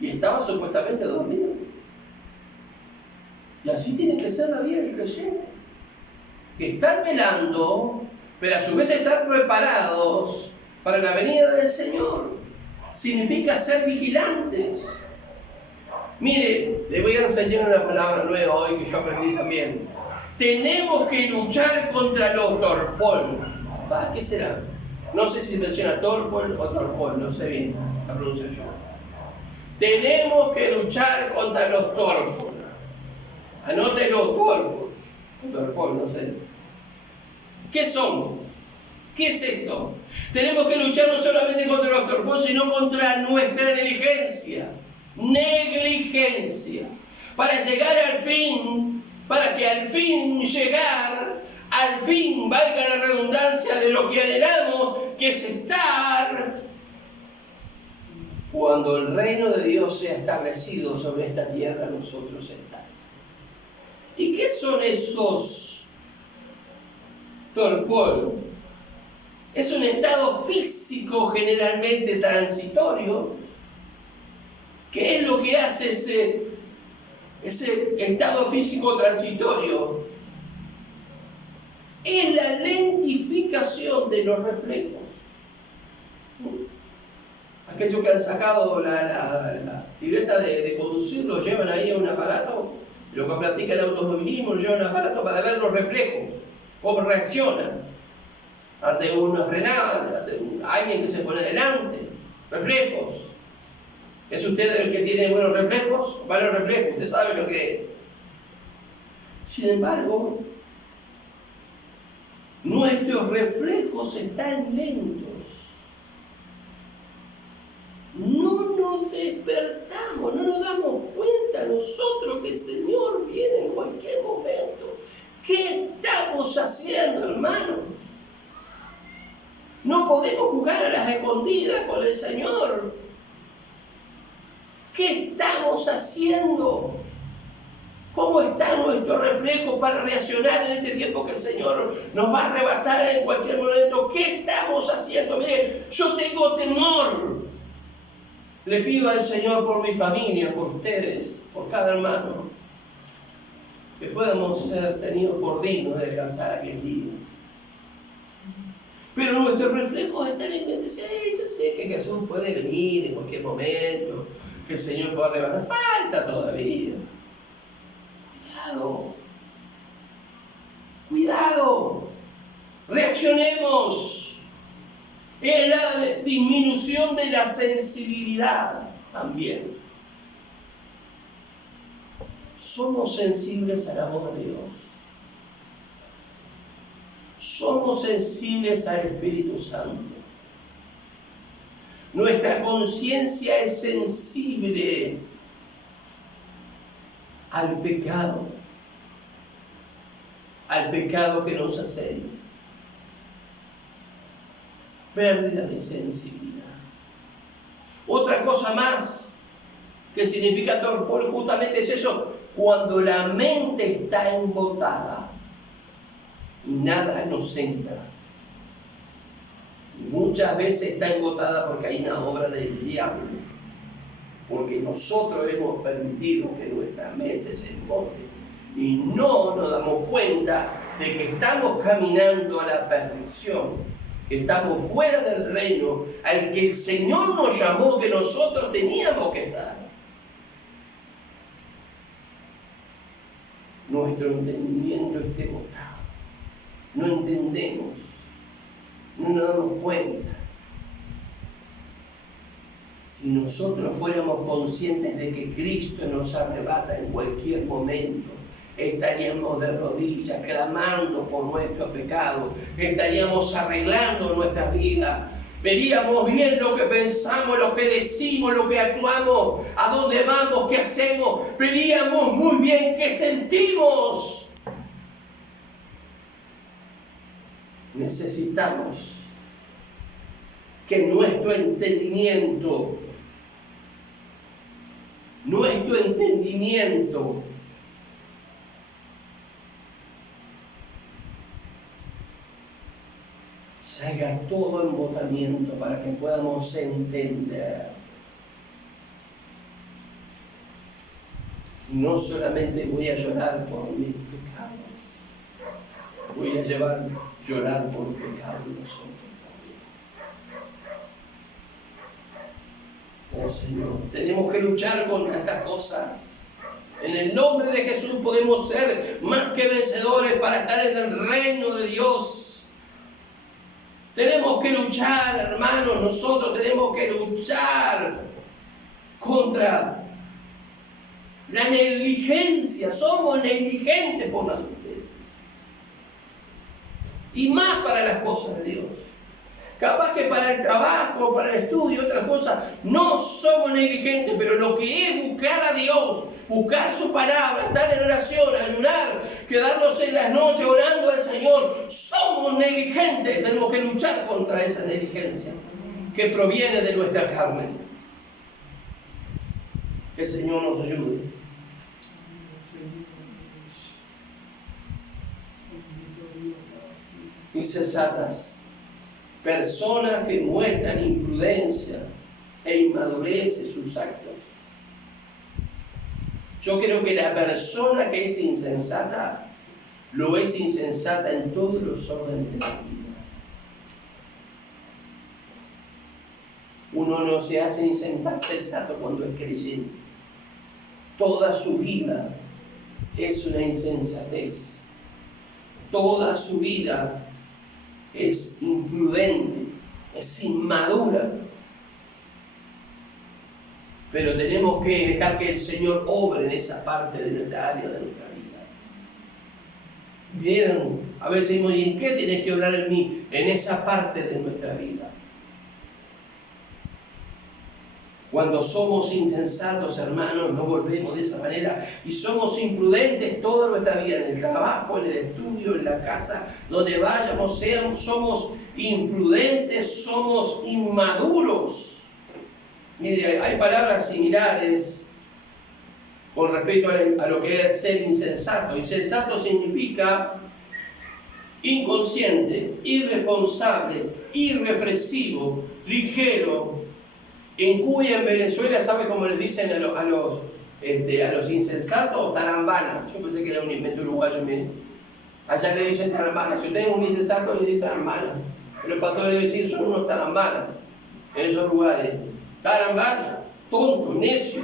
Y estaba supuestamente dormido. Y así tiene que ser la vida del creyente. Estar velando, pero a su vez estar preparados para la venida del Señor. Significa ser vigilantes. Mire, le voy a enseñar una palabra nueva hoy que yo aprendí también. Tenemos que luchar contra los torpol. ¿Qué será? No sé si menciona torpol o torpol, no sé bien la pronunciación. Tenemos que luchar contra los torpol. Anótelo, torpol, no sé. ¿Qué son? ¿Qué es esto? Tenemos que luchar no solamente contra los torpol, sino contra nuestra negligencia. Negligencia. Para llegar al fin, para que al fin llegar, al fin, valga la redundancia de lo que anhelamos, que es estar cuando el reino de Dios sea establecido sobre esta tierra, nosotros estamos. ¿Y qué son esos torpol? Es un estado físico generalmente transitorio. ¿Qué es lo que hace ese estado físico transitorio? Es la lentificación de los reflejos. Aquellos que han sacado la libreta de conducir, lo llevan ahí a un aparato. Los que practican el automovilismo lo llevan a un aparato para ver los reflejos, cómo reaccionan ante una frenada, ante alguien que se pone delante. Reflejos. ¿Es usted el que tiene buenos reflejos? Malos reflejos, usted sabe lo que es. Sin embargo, nuestros reflejos están lentos. No nos despertamos, no nos damos cuenta nosotros que el Señor viene en cualquier momento. ¿Qué estamos haciendo, hermano? No podemos jugar a las escondidas con el Señor. ¿Qué estamos haciendo? ¿Cómo están nuestros reflejos para reaccionar en este tiempo que el Señor nos va a arrebatar en cualquier momento? ¿Qué estamos haciendo? Mire, yo tengo temor. Le pido al Señor por mi familia, por ustedes, por cada hermano, que podamos ser tenidos por dignos de alcanzar aquel día. Pero nuestros reflejos están en mente. Yo sé que Jesús puede venir en cualquier momento, que el Señor pueda arrebatar. Falta todavía. Cuidado. Cuidado. Reaccionemos. Es la disminución de la sensibilidad también. Somos sensibles al amor de Dios. Somos sensibles al Espíritu Santo. Nuestra conciencia es sensible al pecado que nos asedia. Pérdida de sensibilidad. Otra cosa más que significa torpor justamente es eso, cuando la mente está embotada y nada nos entra. Muchas veces está embotada porque hay una obra del diablo, porque nosotros hemos permitido que nuestra mente se embote y no nos damos cuenta de que estamos caminando a la perdición, que estamos fuera del reino al que el Señor nos llamó, que nosotros teníamos que estar. Nuestro entendimiento está embotado, no entendemos, no nos damos cuenta. Si nosotros fuéramos conscientes de que Cristo nos arrebata en cualquier momento, estaríamos de rodillas clamando por nuestro pecado, estaríamos arreglando nuestra vida, veríamos bien lo que pensamos, lo que decimos, lo que actuamos, a dónde vamos, qué hacemos, veríamos muy bien qué sentimos. Necesitamos que nuestro entendimiento se haga todo embotamiento para que podamos entender. Y no solamente voy a llorar por mis pecados, voy a llorar por el pecado de nosotros. Oh Señor, tenemos que luchar contra estas cosas. En el nombre de Jesús podemos ser más que vencedores para estar en el reino de Dios. Tenemos que luchar, hermanos, nosotros tenemos que luchar contra la negligencia. Somos negligentes por naturaleza. Y más para las cosas de Dios. Capaz que para el trabajo, para el estudio, otras cosas, no somos negligentes, pero lo que es buscar a Dios, buscar su palabra, estar en oración, ayunar, quedarnos en las noches orando al Señor, somos negligentes. Tenemos que luchar contra esa negligencia que proviene de nuestra carne. Que el Señor nos ayude. Insensatas. Personas que muestran imprudencia e inmadurez en sus actos. Yo creo que la persona que es insensata, lo es insensata en todos los órdenes de la vida. Uno no se hace insensato cuando es creyente. Toda su vida es una insensatez. Toda su vida es imprudente, es inmadura. Pero tenemos que dejar que el Señor obre en esa parte de nuestra área de nuestra vida. Vieron, a veces decimos, ¿y en qué tienes que obrar en mí? En esa parte de nuestra vida. Cuando somos insensatos, hermanos, nos volvemos de esa manera y somos imprudentes toda nuestra vida, en el trabajo, en el estudio, en la casa, donde vayamos, somos imprudentes, somos inmaduros. Mire, hay palabras similares con respecto a lo que es ser insensato. Insensato significa inconsciente, irresponsable, irreflexivo, ligero. En Cuba y en Venezuela, ¿sabe cómo les dicen a los insensatos? Tarambanas. Yo pensé que era un invento uruguayo, miren. Allá le dicen tarambanas. Si usted es un insensato, le dicen tarambanas. Pero el pastor le dice, son unos tarambanas en esos lugares. Tarambanas, tonto, necio,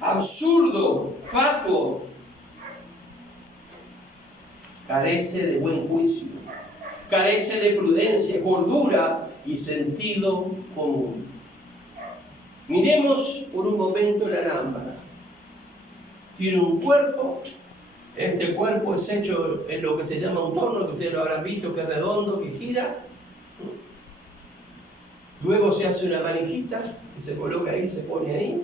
absurdo, fatuo. Carece de buen juicio. carece de prudencia, cordura y sentido común. Miremos por un momento la lámpara. Tiene un cuerpo. Este cuerpo es hecho en lo que se llama un torno, que ustedes lo habrán visto, que es redondo, que gira. Luego se hace una manijita que se coloca ahí, se pone ahí.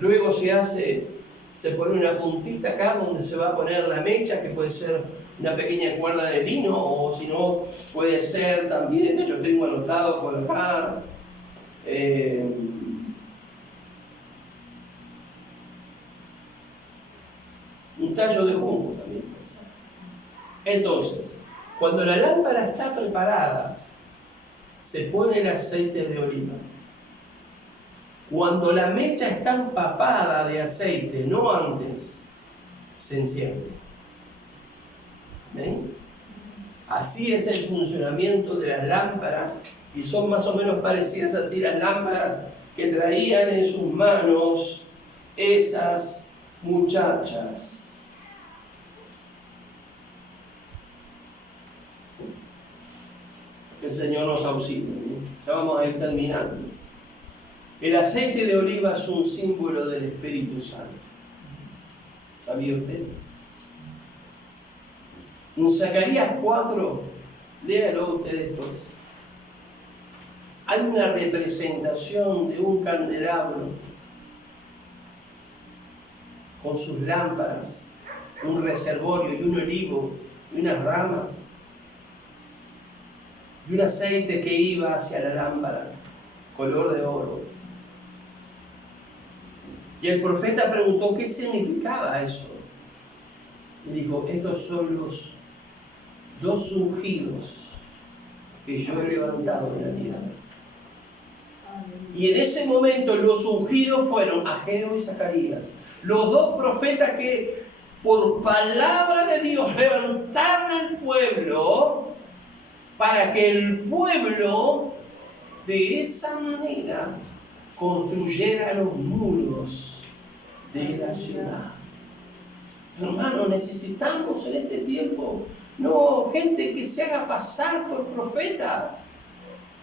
Luego se pone una puntita acá donde se va a poner la mecha, que puede ser una pequeña cuerda de lino, o si no, puede ser también, yo tengo anotado por acá, un tallo de junco también puede ser. Entonces, cuando la lámpara está preparada, se pone el aceite de oliva. Cuando la mecha está empapada de aceite, no antes, se enciende. ¿Ven? Así es el funcionamiento de las lámparas, y son más o menos parecidas así las lámparas que traían en sus manos esas muchachas. Que el Señor nos auxilie. Ya vamos a ir terminando. El aceite de oliva es un símbolo del Espíritu Santo. ¿Sabía usted? En Zacarías 4, léalo usted después. Hay una representación de un candelabro con sus lámparas, un reservorio y un olivo y unas ramas y un aceite que iba hacia la lámpara, color de oro. Y el profeta preguntó qué significaba eso. Y dijo, estos son los 2 ungidos que yo he levantado en la tierra. Y en ese momento los ungidos fueron Ageo y Zacarías, los 2 profetas que por palabra de Dios levantaron al pueblo para que el pueblo de esa manera construyera los muros de la ciudad. Hermano, necesitamos en este tiempo no gente que se haga pasar por profeta,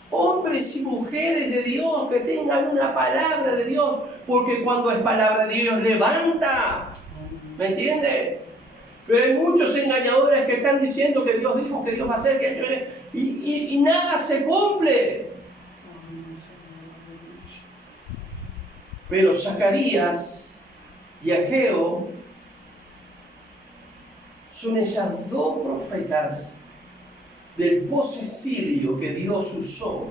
hombres y mujeres de Dios que tengan una palabra de Dios, porque cuando es palabra de Dios levanta, ¿me entiende? Pero hay muchos engañadores que están diciendo que Dios dijo, que Dios va a hacer, y nada se cumple. Pero Zacarías y Ageo son esas 2 profetas del posesirio que Dios usó,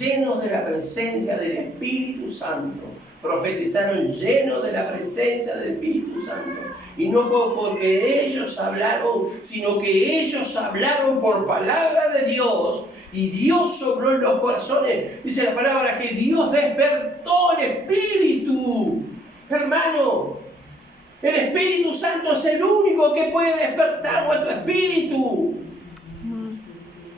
llenos de la presencia del Espíritu Santo. Profetizaron llenos de la presencia del Espíritu Santo. Y no fue porque ellos hablaron, sino que ellos hablaron por palabra de Dios. Y Dios sopló en los corazones. Dice la palabra que Dios despertó el Espíritu. Hermano, el Espíritu Santo es el único que puede despertar nuestro espíritu.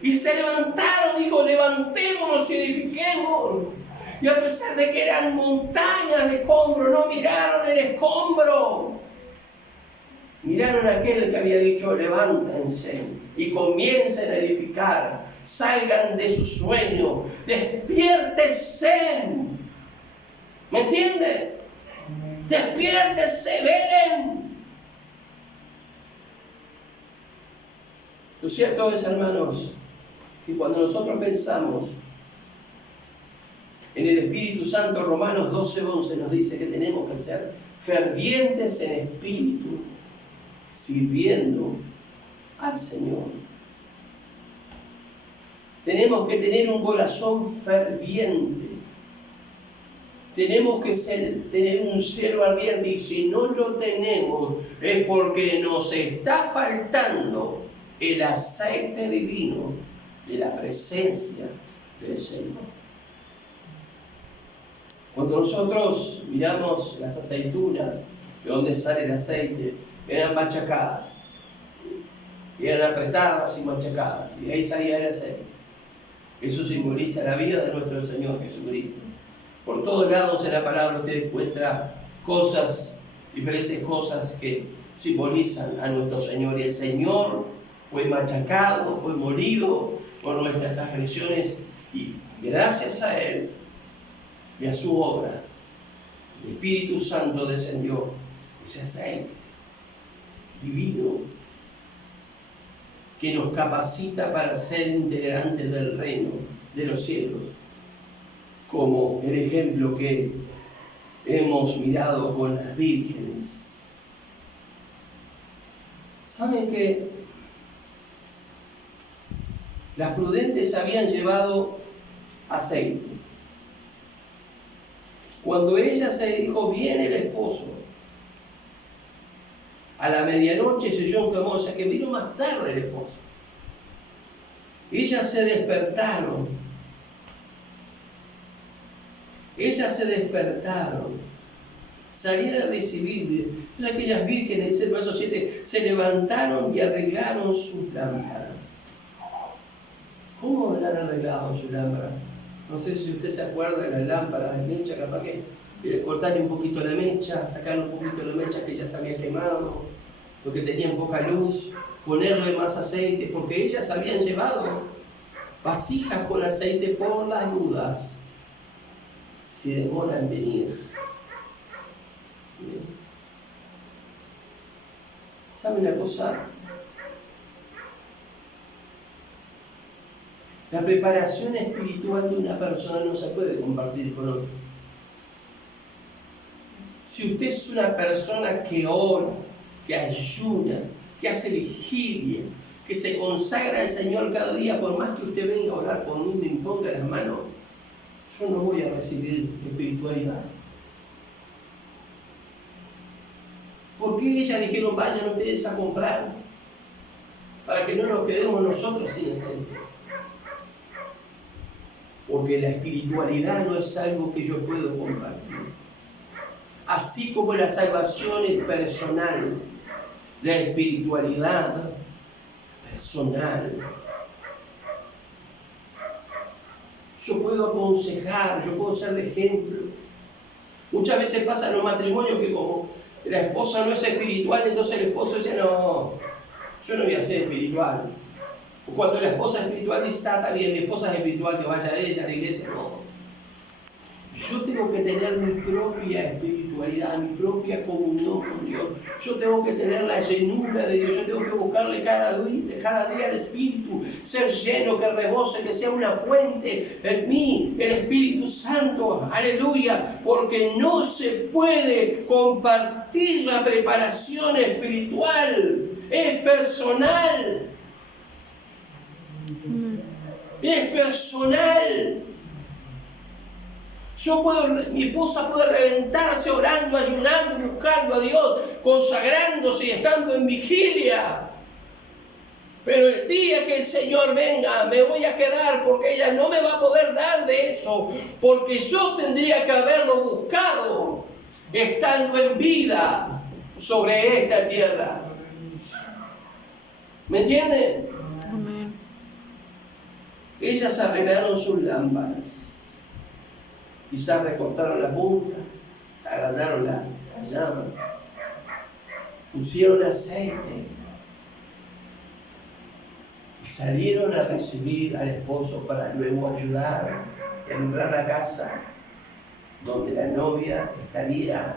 Y se levantaron, digo, levantémonos y edifiquemos. Y a pesar de que eran montañas de escombro, no miraron el escombro. Miraron a aquel que había dicho, levántense y comiencen a edificar. Salgan de su sueño, despiértense. ¿Me entiende? Despiértense, velen. Lo cierto es, hermanos, que cuando nosotros pensamos en el Espíritu Santo, Romanos 12:11 nos dice que tenemos que ser fervientes en espíritu, sirviendo al Señor. Tenemos que tener un corazón ferviente. Tenemos que tener un celo ardiente, y si no lo tenemos es porque nos está faltando el aceite divino de la presencia del Señor. Cuando nosotros miramos las aceitunas, de donde sale el aceite, eran machacadas, eran apretadas y machacadas, y ahí salía el aceite. Eso simboliza la vida de nuestro Señor Jesucristo. Por todos lados en la palabra usted encuentra cosas, diferentes cosas que simbolizan a nuestro Señor. Y el Señor fue machacado, fue molido por nuestras transgresiones, y gracias a Él y a su obra, el Espíritu Santo descendió, ese aceite divino que nos capacita para ser integrantes del reino de los cielos, como el ejemplo que hemos mirado con las vírgenes. ¿Saben que las prudentes habían llevado aceite? Cuando ella se dijo, viene el esposo, a la medianoche se oyó un clamor, o sea que vino más tarde el esposo. Ellas se despertaron. Salía de recibir. Aquellas vírgenes, dice el verso 7, se levantaron y arreglaron sus lámparas. ¿Cómo han arreglado sus lámparas? No sé si usted se acuerda de las lámparas de mecha, capaz que cortarle un poquito la mecha, sacarle un poquito la mecha que ya se había quemado, porque tenían poca luz, ponerle más aceite, porque ellas habían llevado vasijas con aceite por las dudas, si demora en venir. ¿Sabe una cosa? La preparación espiritual de una persona no se puede compartir con otra. Si usted es una persona que ora, que ayuna, que hace vigilia, que se consagra al Señor cada día, por más que usted venga a orar por mí y me imponga las manos, yo no voy a recibir espiritualidad. ¿Por qué ellas dijeron, vayan ustedes a comprar? Para que no nos quedemos nosotros sin aceite. Porque la espiritualidad no es algo que yo puedo compartir. Así como la salvación es personal, la espiritualidad personal. Yo puedo aconsejar, yo puedo ser de ejemplo. Muchas veces pasa en los matrimonios que como la esposa no es espiritual, entonces el esposo dice, no, yo no voy a ser espiritual. O cuando la esposa es espiritual dice, está bien, mi esposa es espiritual, que vaya ella a la iglesia. No. Yo tengo que tener mi propia espiritualidad, mi propia comunión con Dios. Yo tengo que tener la llenura de Dios. Yo tengo que buscarle cada día el Espíritu, ser lleno, que rebose, que sea una fuente en mí, el Espíritu Santo. Aleluya. Porque no se puede compartir la preparación espiritual. Es personal. Es personal. Mi esposa puede reventarse orando, ayunando, buscando a Dios, consagrándose y estando en vigilia. Pero el día que el Señor venga, me voy a quedar porque ella no me va a poder dar de eso, porque yo tendría que haberlo buscado estando en vida sobre esta tierra. ¿Me entienden? Amén. Ellas arreglaron sus lámparas. Quizás recortaron la punta, agrandaron la llama, pusieron aceite y salieron a recibir al esposo para luego ayudar a entrar a la casa donde la novia estaría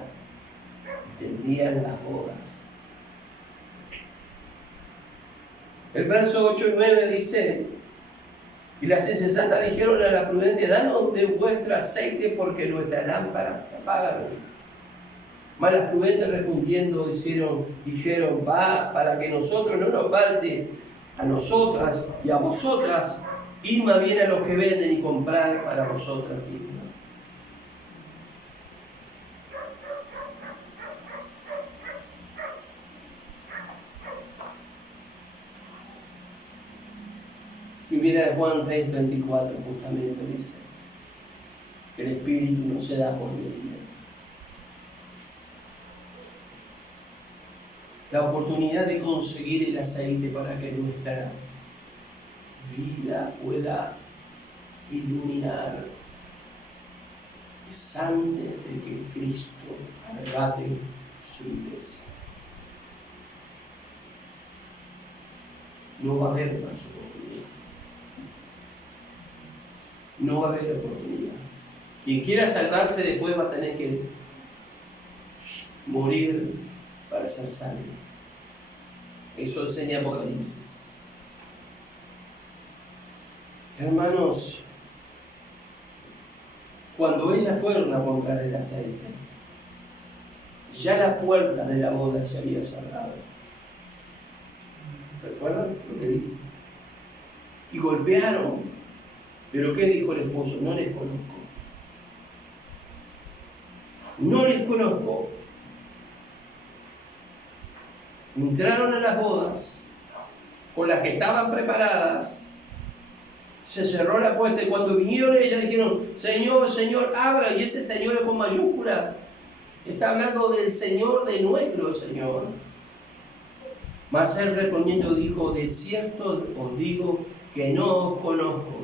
y tendrían las bodas. El verso 8 y 9 dice: y las insensatas dijeron a la prudente, danos de vuestro aceite porque nuestras lámparas se apagan. Mas las prudentes respondiendo dijeron, va, para que nosotros no nos falte a nosotras y a vosotras, id más bien a los que venden y comprad para vosotras mismas. Y mira Juan 3:24 justamente dice que el Espíritu no se da por medida. La oportunidad de conseguir el aceite para que nuestra vida pueda iluminar es antes de que Cristo arrebate su iglesia. no va a haber más oportunidad. No va a haber oportunidad. Quien quiera salvarse después va a tener que morir para ser salvo. Eso enseña Apocalipsis. Hermanos, cuando ellas fueron a comprar el aceite, ya la puerta de la boda se había cerrado. ¿Recuerdan lo que dice? Y golpearon. ¿Pero qué dijo el esposo? No les conozco. No les conozco. Entraron a las bodas con las que estaban preparadas. Se cerró la puerta y cuando vinieron ellas dijeron: Señor, Señor, abra. Y ese Señor es con mayúscula. Está hablando del Señor, de nuestro Señor. Mas él respondiendo dijo: de cierto os digo que no os conozco.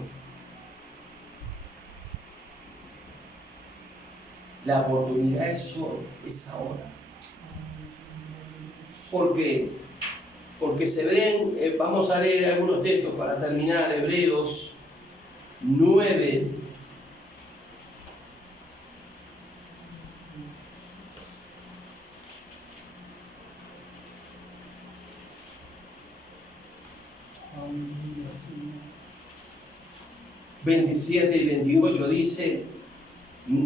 La oportunidad es ahora. ¿Por qué? Porque se ven, vamos a leer algunos textos para terminar. Hebreos 9. ...27 y 28 dice...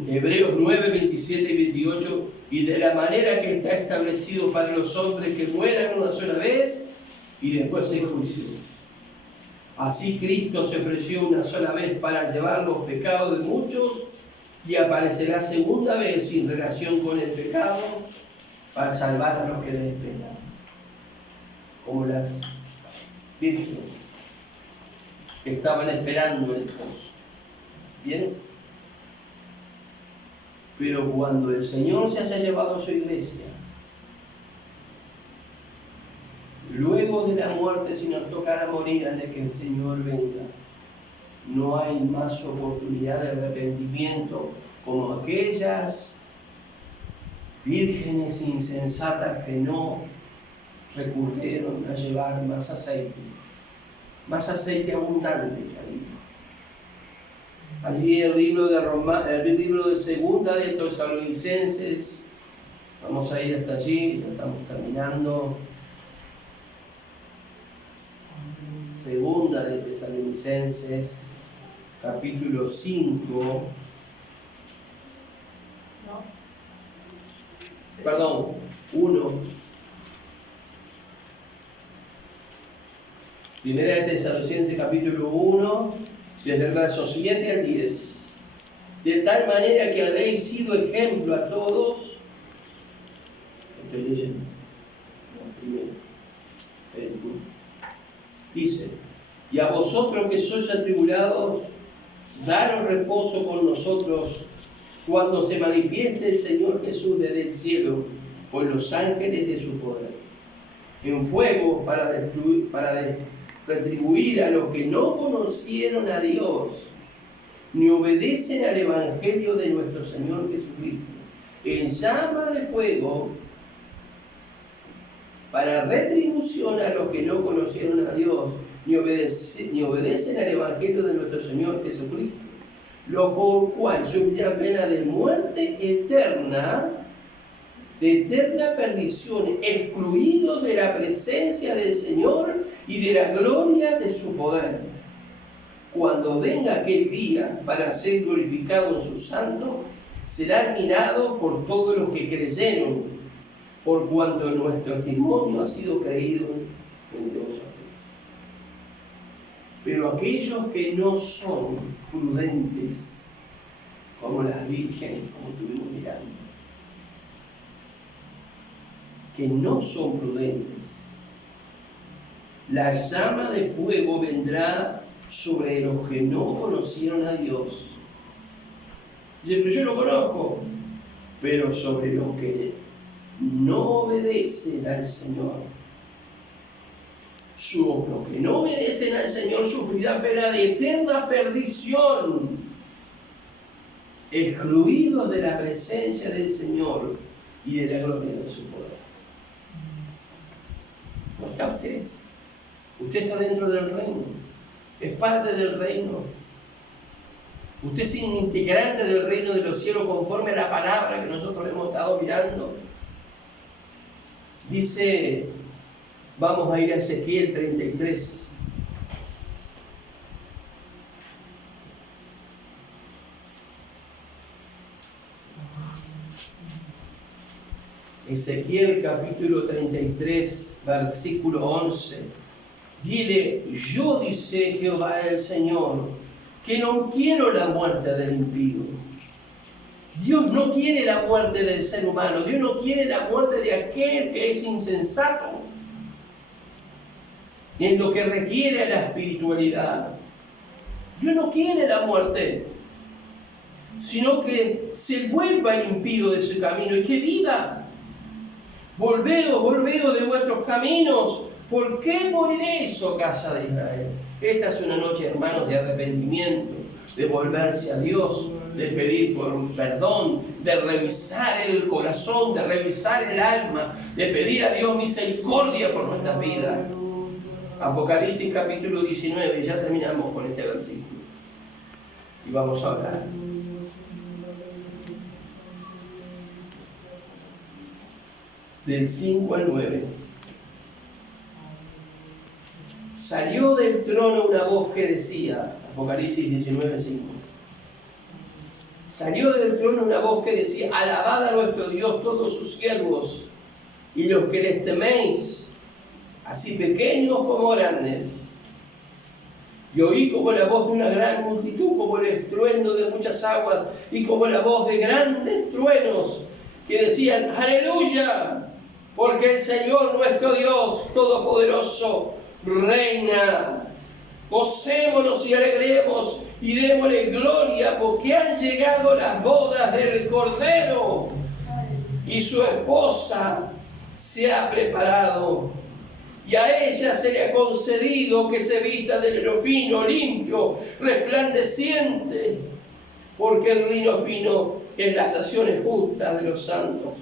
Hebreos 9, 27 y 28... ...y de la manera que está establecido para los hombres que mueran una sola vez... ...y después el juicio. Así Cristo se ofreció una sola vez para llevar los pecados de muchos... ...y aparecerá segunda vez sin relación con el pecado... ...para salvar a los que le esperan. Como las vírgenes que estaban esperando el esposo. ¿Bien? Pero cuando el Señor se haya llevado a su iglesia, luego de la muerte, si nos tocara morir antes que el Señor venga, no hay más oportunidad de arrepentimiento como aquellas vírgenes insensatas que no recurrieron a llevar más aceite abundante que había. Allí el libro de Segunda de Tesalonicenses, vamos a ir hasta allí, ya estamos terminando. Segunda de Tesalonicenses, capítulo 5. Perdón, 1. Primera de Tesalonicenses, capítulo 1, desde el verso 7 al 10. De tal manera que habéis sido ejemplo a todos. Estoy leyendo. Primero. Dice: y a vosotros que sois atribulados, daros reposo con nosotros cuando se manifieste el Señor Jesús desde el cielo con los ángeles de su poder, en fuego para retribuir a los que no conocieron a Dios ni obedecen al Evangelio de nuestro Señor Jesucristo, en llama de fuego para retribución a los que no conocieron a Dios ni obedecen al Evangelio de nuestro Señor Jesucristo, lo por cual sufrirán pena de muerte eterna, de eterna perdición, excluidos de la presencia del Señor y de la gloria de su poder, cuando venga aquel día para ser glorificado en su santo, será admirado por todos los que creyeron, por cuanto nuestro testimonio ha sido creído en Dios. Pero aquellos que no son prudentes, como las vírgenes, como estuvimos mirando, que no son prudentes, la llama de fuego vendrá sobre los que no conocieron a Dios. Dice: pero yo no conozco. Pero sobre los que no obedecen al Señor. Los que no obedecen al Señor sufrirán pena de eterna perdición, excluidos de la presencia del Señor y de la gloria de su poder. ¿No está usted? Usted Usted está dentro del reino, es parte del reino. Usted es un integrante del reino de los cielos conforme a la palabra que nosotros hemos estado mirando. Dice, vamos a ir a Ezequiel 33. Ezequiel capítulo 33, versículo 11. Dile, yo dice Jehová el Señor, que no quiero la muerte del impío. Dios no quiere la muerte del ser humano. Dios no quiere la muerte de aquel que es insensato en lo que requiere a la espiritualidad. Dios no quiere la muerte, sino que se vuelva el impío de su camino y que viva. Volveos de vuestros caminos. ¿Por qué moriréis, oh casa de Israel? Esta es una noche, hermanos, de arrepentimiento, de volverse a Dios, de pedir por perdón, de revisar el corazón, de revisar el alma, de pedir a Dios misericordia por nuestras vidas. Apocalipsis capítulo 19, ya terminamos con este versículo. Y vamos a hablar. Del 5 al 9. Salió del trono una voz que decía, Apocalipsis 19, 5. Salió del trono una voz que decía, alabad a nuestro Dios todos sus siervos, y los que les teméis, así pequeños como grandes. Y oí como la voz de una gran multitud, como el estruendo de muchas aguas, y como la voz de grandes truenos, que decían, aleluya, porque el Señor nuestro Dios Todopoderoso reina. Gocémonos y alegremos y démosle gloria, porque han llegado las bodas del Cordero y su esposa se ha preparado. Y a ella se le ha concedido que se vista de lino fino, limpio, resplandeciente, porque el lino fino es las acciones justas de los santos.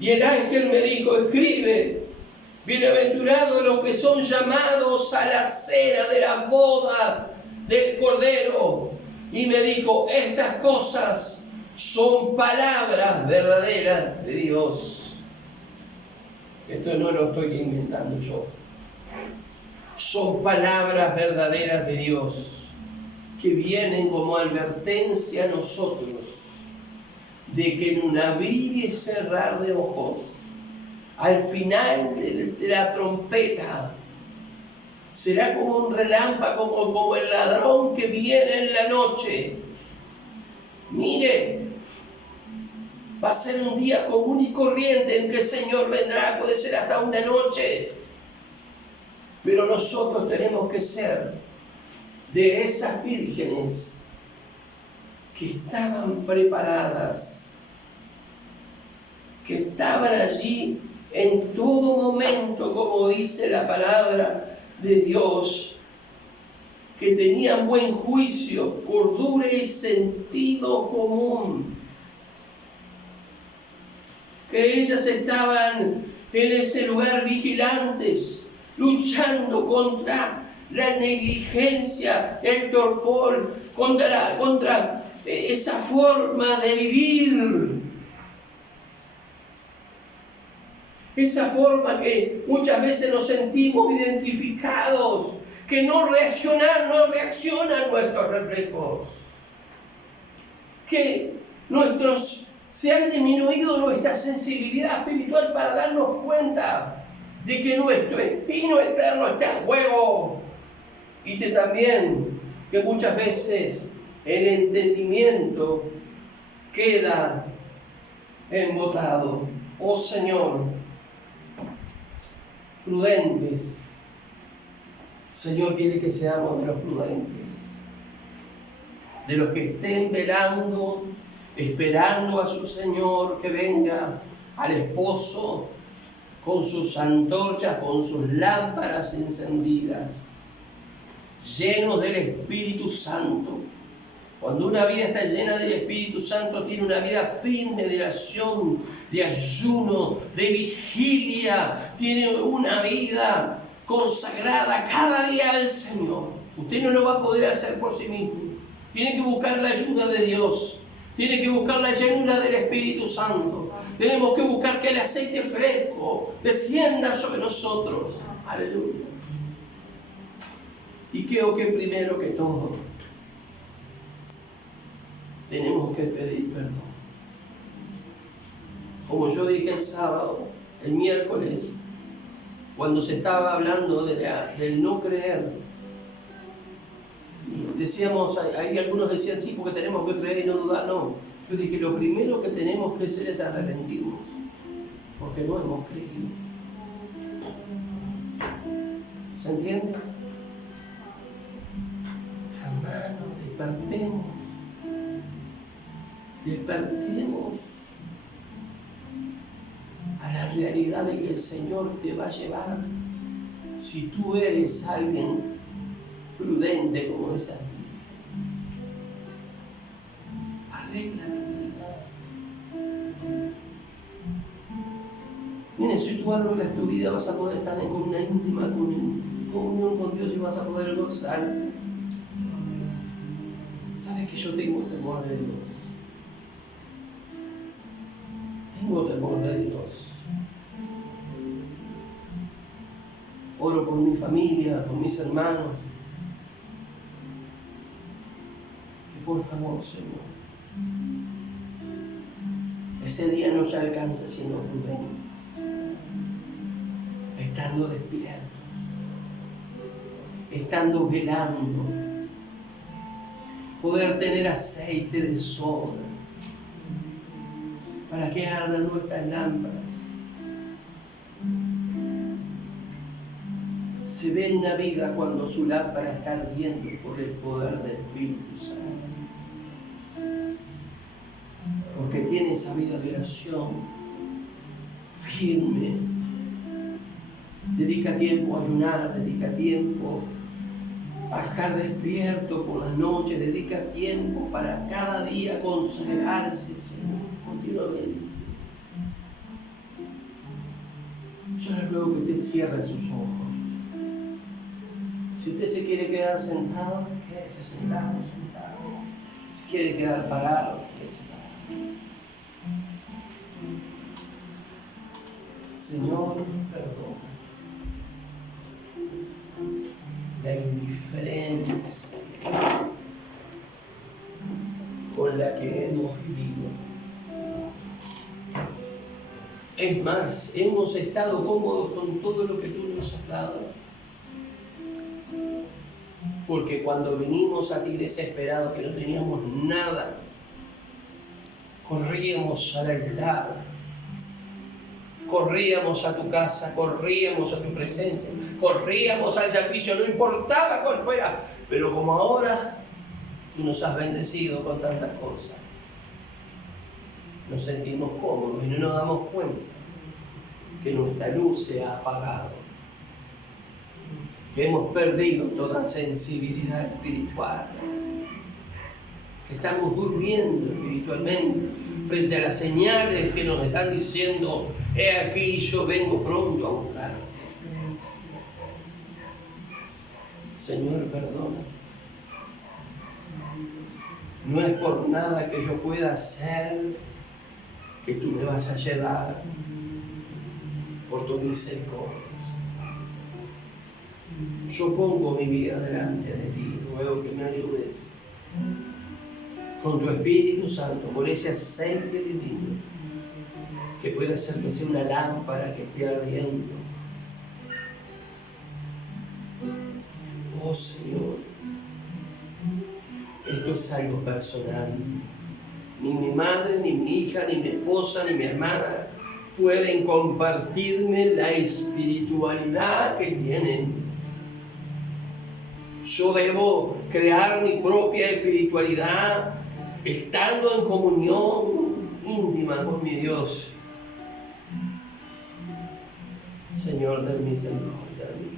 Y el ángel me dijo, escribe, bienaventurados los que son llamados a la cena de las bodas del Cordero. Y me dijo, estas cosas son palabras verdaderas de Dios. Esto no lo estoy inventando yo. Son palabras verdaderas de Dios que vienen como advertencia a nosotros de que en un abrir y cerrar de ojos, al final de la trompeta, será como un relámpago, como el ladrón que viene en la noche. Mire, va a ser un día común y corriente en que el Señor vendrá, puede ser hasta una noche. Pero nosotros tenemos que ser de esas vírgenes que estaban preparadas, que estaban allí en todo momento, como dice la palabra de Dios, que tenían buen juicio, cordura y sentido común, que ellas estaban en ese lugar vigilantes, luchando contra la negligencia, el torpor, contra esa forma de vivir, esa forma que muchas veces nos sentimos identificados, que no reaccionan nuestros reflejos, que se han disminuido nuestra sensibilidad espiritual para darnos cuenta de que nuestro destino eterno está en juego, y también que muchas veces el entendimiento queda embotado. Oh Señor, prudentes. Señor quiere que seamos de los prudentes, de los que estén velando, esperando a su Señor que venga, al esposo, con sus antorchas, con sus lámparas encendidas, llenos del Espíritu Santo. Cuando una vida está llena del Espíritu Santo, tiene una vida firme de oración, de ayuno, de vigilia, tiene una vida consagrada cada día al Señor. Usted no lo va a poder hacer por sí mismo. Tiene que buscar la ayuda de Dios. Tiene que buscar la llenura del Espíritu Santo. Tenemos que buscar que el aceite fresco descienda sobre nosotros. Aleluya. Y creo que primero que todo tenemos que pedir perdón. Como yo dije el sábado, el miércoles, cuando se estaba hablando del no creer, y decíamos, ahí algunos decían sí, porque tenemos que creer y no dudar. No, yo dije, lo primero que tenemos que hacer es arrepentirnos, porque no hemos creído. ¿Se entiende? Hermanos, despertemos a la realidad de que el Señor te va a llevar. Si tú eres alguien prudente como esa, arregla tu vida. Miren, si tú arreglas tu vida, vas a poder estar en una íntima comunión con Dios y vas a poder gozar. ¿Sabes que yo tengo temor de Dios? Tengo temor de Dios. Oro por mi familia, por mis hermanos. Que por favor, Señor, ese día no se alcanza siendo prudentes, estando despiertos, estando velando, poder tener aceite de sobra para que ardan nuestras lámparas. Se ve en la vida cuando su lámpara está ardiendo por el poder del Espíritu Santo. Porque tiene esa vida de oración firme. Dedica tiempo a ayunar, dedica tiempo a estar despierto por las noches, dedica tiempo para cada día consagrarse, Señor, continuamente. Yo les ruego que usted cierre sus ojos. Si usted se quiere quedar sentado, quédese sentado. Si quiere quedar parado, quédese parado. Señor, perdona la indiferencia con la que hemos vivido. Es más, hemos estado cómodos con todo lo que tú nos has dado. Porque cuando vinimos a ti desesperados, que no teníamos nada, corríamos al altar, corríamos a tu casa, corríamos a tu presencia, corríamos al servicio, no importaba cuál fuera. Pero como ahora tú nos has bendecido con tantas cosas, nos sentimos cómodos y no nos damos cuenta que nuestra luz se ha apagado, que hemos perdido toda sensibilidad espiritual, que estamos durmiendo espiritualmente frente a las señales que nos están diciendo: he aquí, yo vengo pronto a buscarte. Señor, perdona. No es por nada que yo pueda hacer que tú me vas a llevar por tu misericordia. Yo pongo mi vida delante de ti, ruego que me ayudes con tu Espíritu Santo, por ese aceite divino, que puede hacer que sea una lámpara que esté ardiendo. Oh Señor, esto es algo personal. Ni mi madre, ni mi hija, ni mi esposa, ni mi hermana pueden compartirme la espiritualidad que tienen. Yo debo crear mi propia espiritualidad estando en comunión íntima con mi Dios. Señor, ten misericordia de mí.